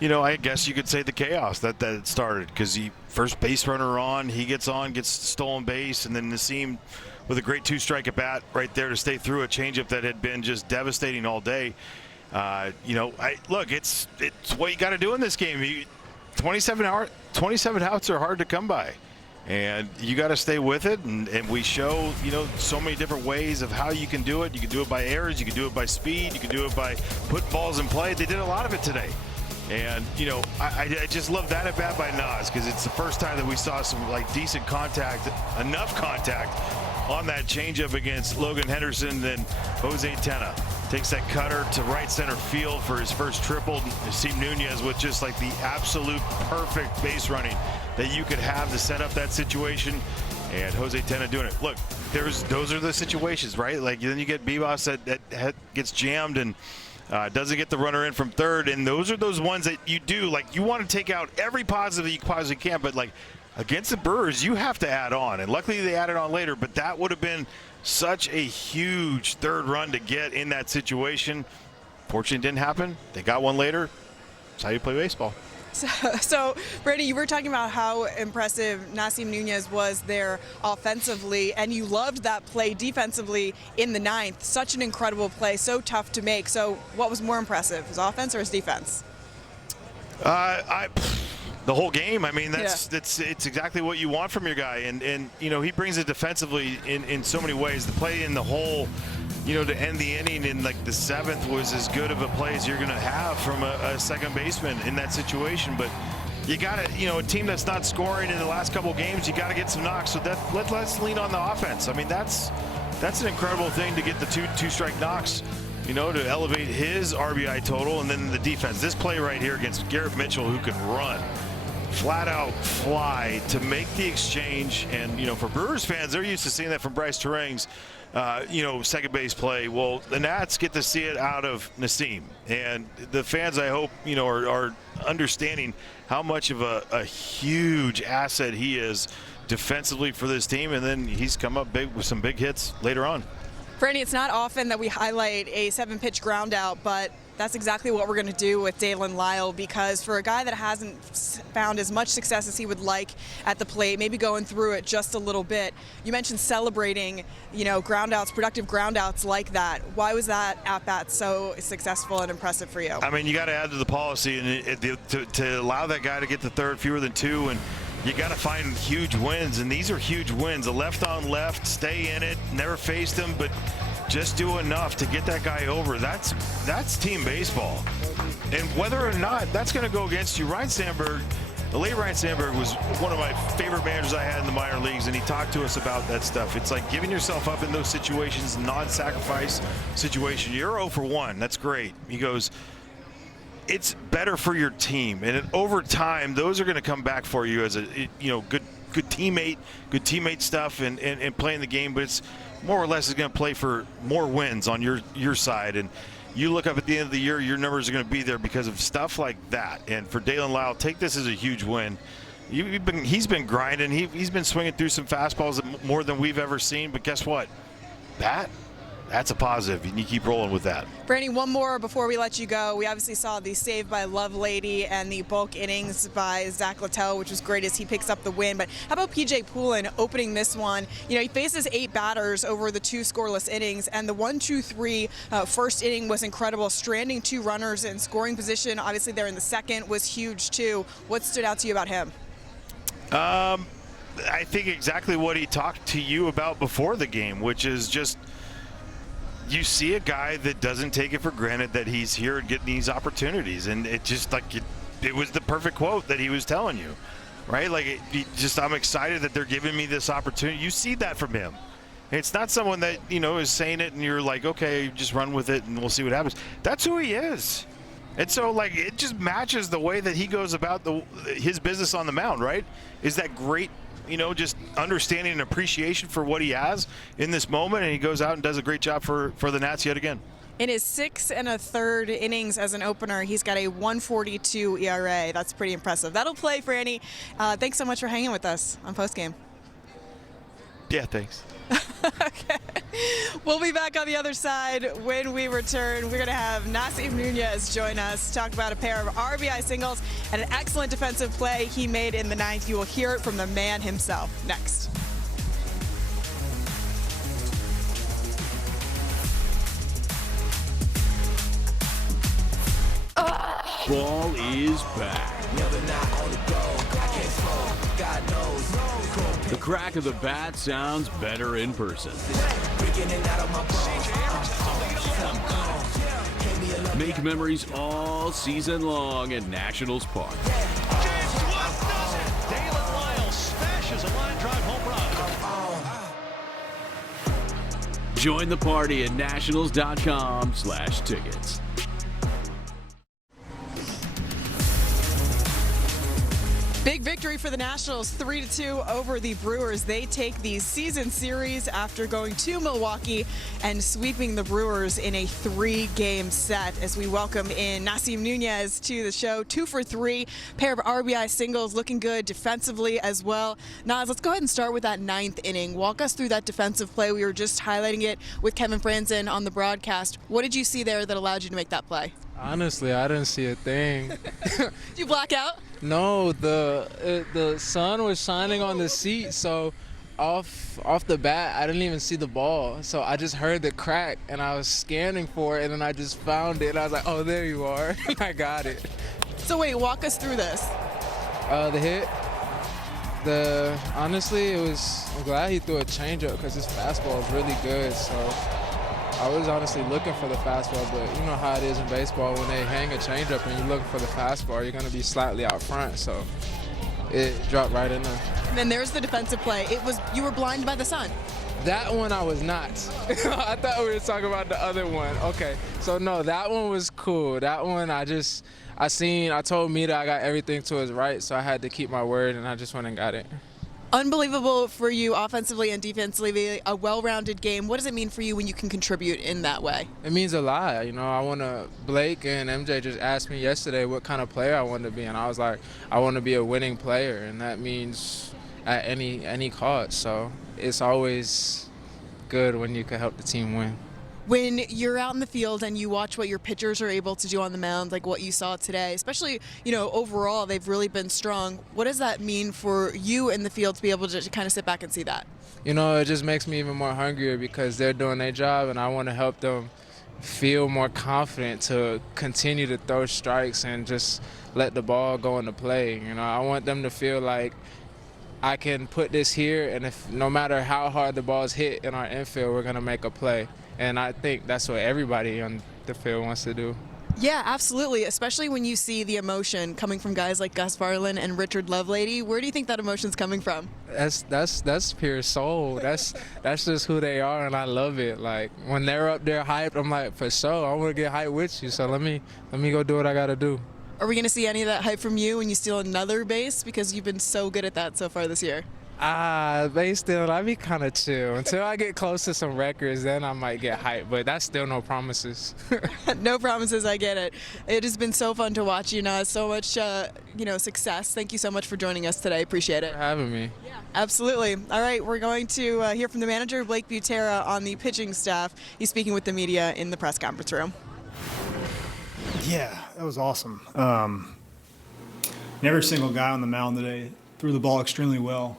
I guess you could say the chaos that it started, because he first base runner he gets stolen base, and then Nassim with a great 2-strike at bat right there to stay through a changeup that had been just devastating all day. Look, it's what you got to do in this game. 27 outs are hard to come by, and you got to stay with it, and we show so many different ways of how you can do it. You can do it by errors, you can do it by speed, you can do it by putting balls in play. They did a lot of it today, and I just love that at bat by Nas, because it's the first time that we saw some decent contact, enough contact on that changeup against Logan Henderson. Then Jose Tena takes that cutter to right center field for his first triple. Nassim Nunez with just the absolute perfect base running that you could have to set up that situation, and Jose Tena doing it. Look, those are the situations, right? Then you get Bibas that gets jammed and doesn't get the runner in from third, and those are those ones that you do. You want to take out every positive that you possibly can, but against the Brewers, you have to add on, and luckily they added on later, but that would have been such a huge third run to get in that situation. Fortunately, it didn't happen. They got one later. That's how you play baseball. So, Brady, you were talking about how impressive Nassim Nunez was there offensively, and you loved that play defensively in the 9th. Such an incredible play, so tough to make. So what was more impressive, his offense or his defense? The whole game. I mean, it's exactly what you want from your guy, and he brings it defensively in so many ways. The play in the hole, to end the inning in the 7th was as good of a play as you're going to have from a second baseman in that situation. But you got to, a team that's not scoring in the last couple games, you got to get some knocks. So let's lean on the offense. I mean, that's an incredible thing to get the two-strike knocks, to elevate his RBI total, and then the defense. This play right here against Garrett Mitchell, who can run, flat out fly to make the exchange. And for Brewers fans, they're used to seeing that from Bryce Terang's second base play. Well, the Nats get to see it out of Nassim, and the fans, I hope are understanding how much of a huge asset he is defensively for this team, and then he's come up big with some big hits later on. Franny, it's not often that we highlight a 7-pitch ground out, but that's exactly what we're going to do with Dalen Lyle, because for a guy that hasn't found as much success as he would like at the plate, maybe going through it just a little bit, you mentioned celebrating, ground outs, productive ground outs like that. Why was that at-bat so successful and impressive for you? I mean, you got to add to the policy and to allow that guy to get to third fewer than 2, and you got to find huge wins, and these are huge wins. A left on left, stay in it, never faced him, but just do enough to get that guy over. That's team baseball. And whether or not that's going to go against you, Ryan Sandberg, the late Ryan Sandberg was one of my favorite managers I had in the minor leagues, and he talked to us about that stuff. It's like giving yourself up in those situations, non-sacrifice situation. You're 0 for 1. That's great. He goes, it's better for your team, and over time, those are going to come back for you as a good teammate stuff, and playing the game. But it's more or less is going to play for more wins on your side, and you look up at the end of the year, your numbers are going to be there because of stuff like that. And for Dalen Lyle, take this as a huge win. He's been grinding. He's been swinging through some fastballs more than we've ever seen. But guess what? That that's a positive, and you keep rolling with that. Brandy, one more before we let you go. We obviously saw the save by Lovelady and the bulk innings by Zach Littell, which was great as he picks up the win. But how about PJ Poulin opening this one? You know, he faces 8 batters over the 2 scoreless innings, and the 1-2-3 first inning was incredible. Stranding 2 runners in scoring position, obviously there in the second, was huge too. What stood out to you about him? I think exactly what he talked to you about before the game, which is just, you see a guy that doesn't take it for granted that he's here and getting these opportunities, and it just like it was the perfect quote that he was telling you, right? Like, I'm excited that they're giving me this opportunity. You see that from him. It's not someone that, you know, is saying it and you're like, okay, just run with it and we'll see what happens. That's who he is. And so, like, it just matches the way that he goes about his business on the mound, right? Is that great, you know, just understanding and appreciation for what he has in this moment, and he goes out and does a great job for the Nats yet again. In his 6 1/3 innings as an opener, he's got a 1.42 ERA. That's pretty impressive. That'll play, Franny. Thanks so much for hanging with us on Postgame. Yeah, thanks. Okay. We'll be back on the other side when we return. We're going to have Nasim Nunez join us, talk about a pair of RBI singles and an excellent defensive play he made in the 9th. You will hear it from the man himself next. Ball is back. The crack of the bat sounds better in person. Make memories all season long at Nationals Park. Dalen Lyles smashes a line drive home run. Join the party at nationals.com/tickets. Big victory for the Nationals, 3-2 over the Brewers. They take the season series after going to Milwaukee and sweeping the Brewers in a 3-game set. As we welcome in Nasim Nunez to the show, 2 for 3, pair of RBI singles, looking good defensively as well. Nas, let's go ahead and start with that 9th inning. Walk us through that defensive play. We were just highlighting it with Kevin Franzen on the broadcast. What did you see there that allowed you to make that play? Honestly, I didn't see a thing. Did you black out? No, the sun was shining on the seat, so off the bat, I didn't even see the ball. So I just heard the crack, and I was scanning for it, and then I just found it, and I was like, oh, there you are. I got it. So wait, walk us through this. The hit, honestly, I'm glad he threw a changeup because his fastball is really good, so I was honestly looking for the fastball, but you know how it is in baseball. When they hang a changeup and you're looking for the fastball, you're going to be slightly out front, so it dropped right in there. And then there's the defensive play. You were blinded by the sun. That one I was not. I thought we were talking about the other one. Okay, so no, that one was cool. That one I told Mita I got everything to his right, so I had to keep my word, and I just went and got it. Unbelievable for you offensively and defensively, a well-rounded game. What does it mean for you when you can contribute in that way? It means a lot. You know, Blake and MJ just asked me yesterday what kind of player I wanted to be, and I was like, I want to be a winning player, and that means at any cost. So it's always good when you can help the team win. When you're out in the field and you watch what your pitchers are able to do on the mound, like what you saw today, especially, you know, overall, they've really been strong. What does that mean for you in the field to be able to kind of sit back and see that? You know, it just makes me even more hungrier because they're doing their job, and I want to help them feel more confident to continue to throw strikes and just let the ball go into play. You know, I want them to feel like I can put this here, and if no matter how hard the ball's hit in our infield, we're going to make a play. And I think that's what everybody on the field wants to do. Yeah, absolutely, especially when you see the emotion coming from guys like Gus Varlin and Richard Lovelady. Where do you think that emotion's coming from? That's pure soul. That's just who they are, and I love it. Like, when they're up there hyped, I'm like, for sure, I want to get hyped with you, so let me go do what I got to do. Are we going to see any of that hype from you when you steal another base? Because you've been so good at that so far this year. Based on, I'd be kind of chill. Until I get close to some records, then I might get hyped, but that's still no promises. No promises, I get it. It has been so fun to watch you, Nas. So much, success. Thank you so much for joining us today. Appreciate it. For having me. Yeah, absolutely. All right, we're going to hear from the manager, Blake Butera, on the pitching staff. He's speaking with the media in the press conference room. Yeah, that was awesome. Every single guy on the mound today threw the ball extremely well.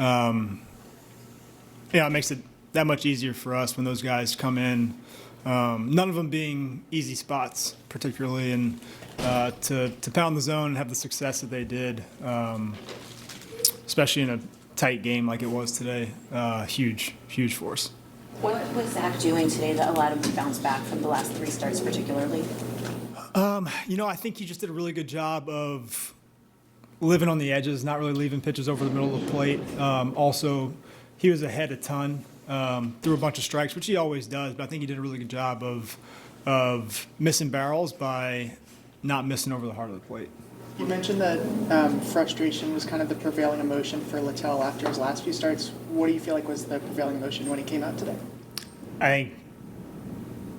It makes it that much easier for us when those guys come in. None of them being easy spots, particularly, and to pound the zone and have the success that they did, especially in a tight game like it was today, huge for us. What was Zach doing today that allowed him to bounce back from the last 3 starts, particularly? I think he just did a really good job of living on the edges, not really leaving pitches over the middle of the plate. Also, he was ahead a ton, threw a bunch of strikes, which he always does, but I think he did a really good job of missing barrels by not missing over the heart of the plate. You mentioned that frustration was kind of the prevailing emotion for Littell after his last few starts. What do you feel like was the prevailing emotion when he came out today? I think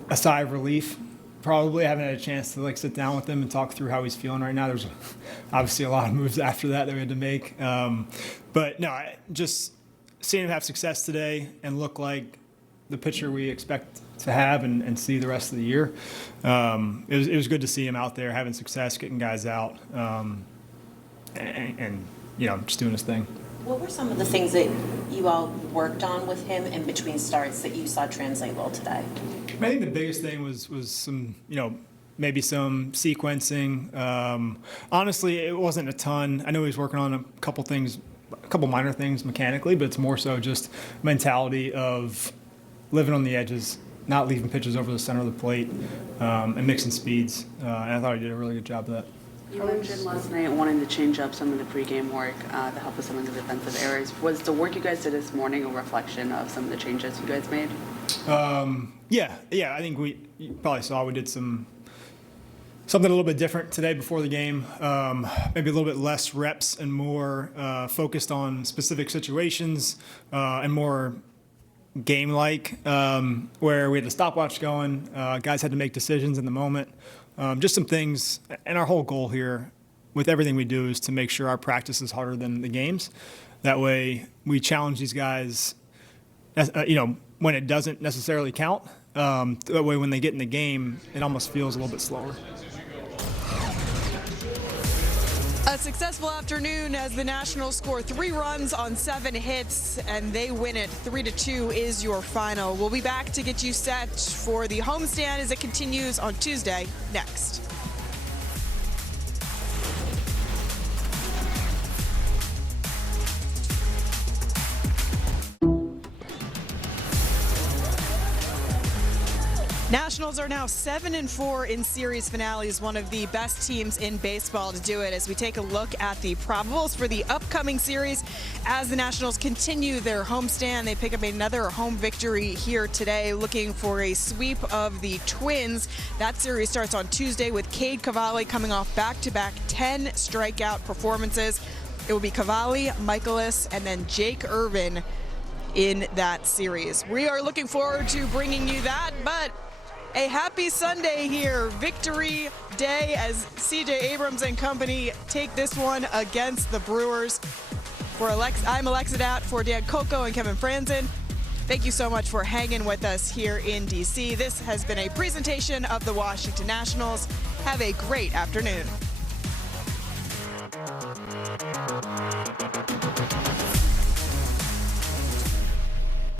a sigh of relief. Probably haven't had a chance to sit down with him and talk through how he's feeling right now. There's obviously a lot of moves after that we had to make. But no, just seeing him have success today and look like the pitcher we expect to have and see the rest of the year. It was good to see him out there having success, getting guys out, and just doing his thing. What were some of the things that you all worked on with him in between starts that you saw translate well today? I think the biggest thing was some, maybe some sequencing. Honestly, it wasn't a ton. I know he was working on a couple minor things mechanically, but it's more so just mentality of living on the edges, not leaving pitches over the center of the plate, and mixing speeds. And I thought he did a really good job of that. You mentioned last night wanting to change up some of the pregame work to help with some of the defensive errors. Was the work you guys did this morning a reflection of some of the changes you guys made? Yeah. I think you probably saw we did something a little bit different today before the game. Maybe a little bit less reps and more focused on specific situations and more game-like, where we had a stopwatch going. Guys had to make decisions in the moment. Just some things, and our whole goal here with everything we do is to make sure our practice is harder than the games. That way we challenge these guys, when it doesn't necessarily count. That way when they get in the game, it almost feels a little bit slower. A successful afternoon as the Nationals score 3 runs on 7 hits, and they win it. 3-2 is your final. We'll be back to get you set for the homestand as it continues on Tuesday next. Nationals are now 7-4 in series finales, one of the best teams in baseball to do it. As we take a look at the probables for the upcoming series, as the Nationals continue their homestand, they pick up another home victory here today, looking for a sweep of the Twins. That series starts on Tuesday with Cade Cavalli coming off back-to-back 10 strikeout performances. It will be Cavalli, Michaelis, and then Jake Irvin in that series. We are looking forward to bringing you that, but a happy Sunday here, victory day, as C.J. Abrams and company take this one against the Brewers. I'm Alexa Datt for Dan Coco and Kevin Franzen. Thank you so much for hanging with us here in D.C. This has been a presentation of the Washington Nationals. Have a great afternoon.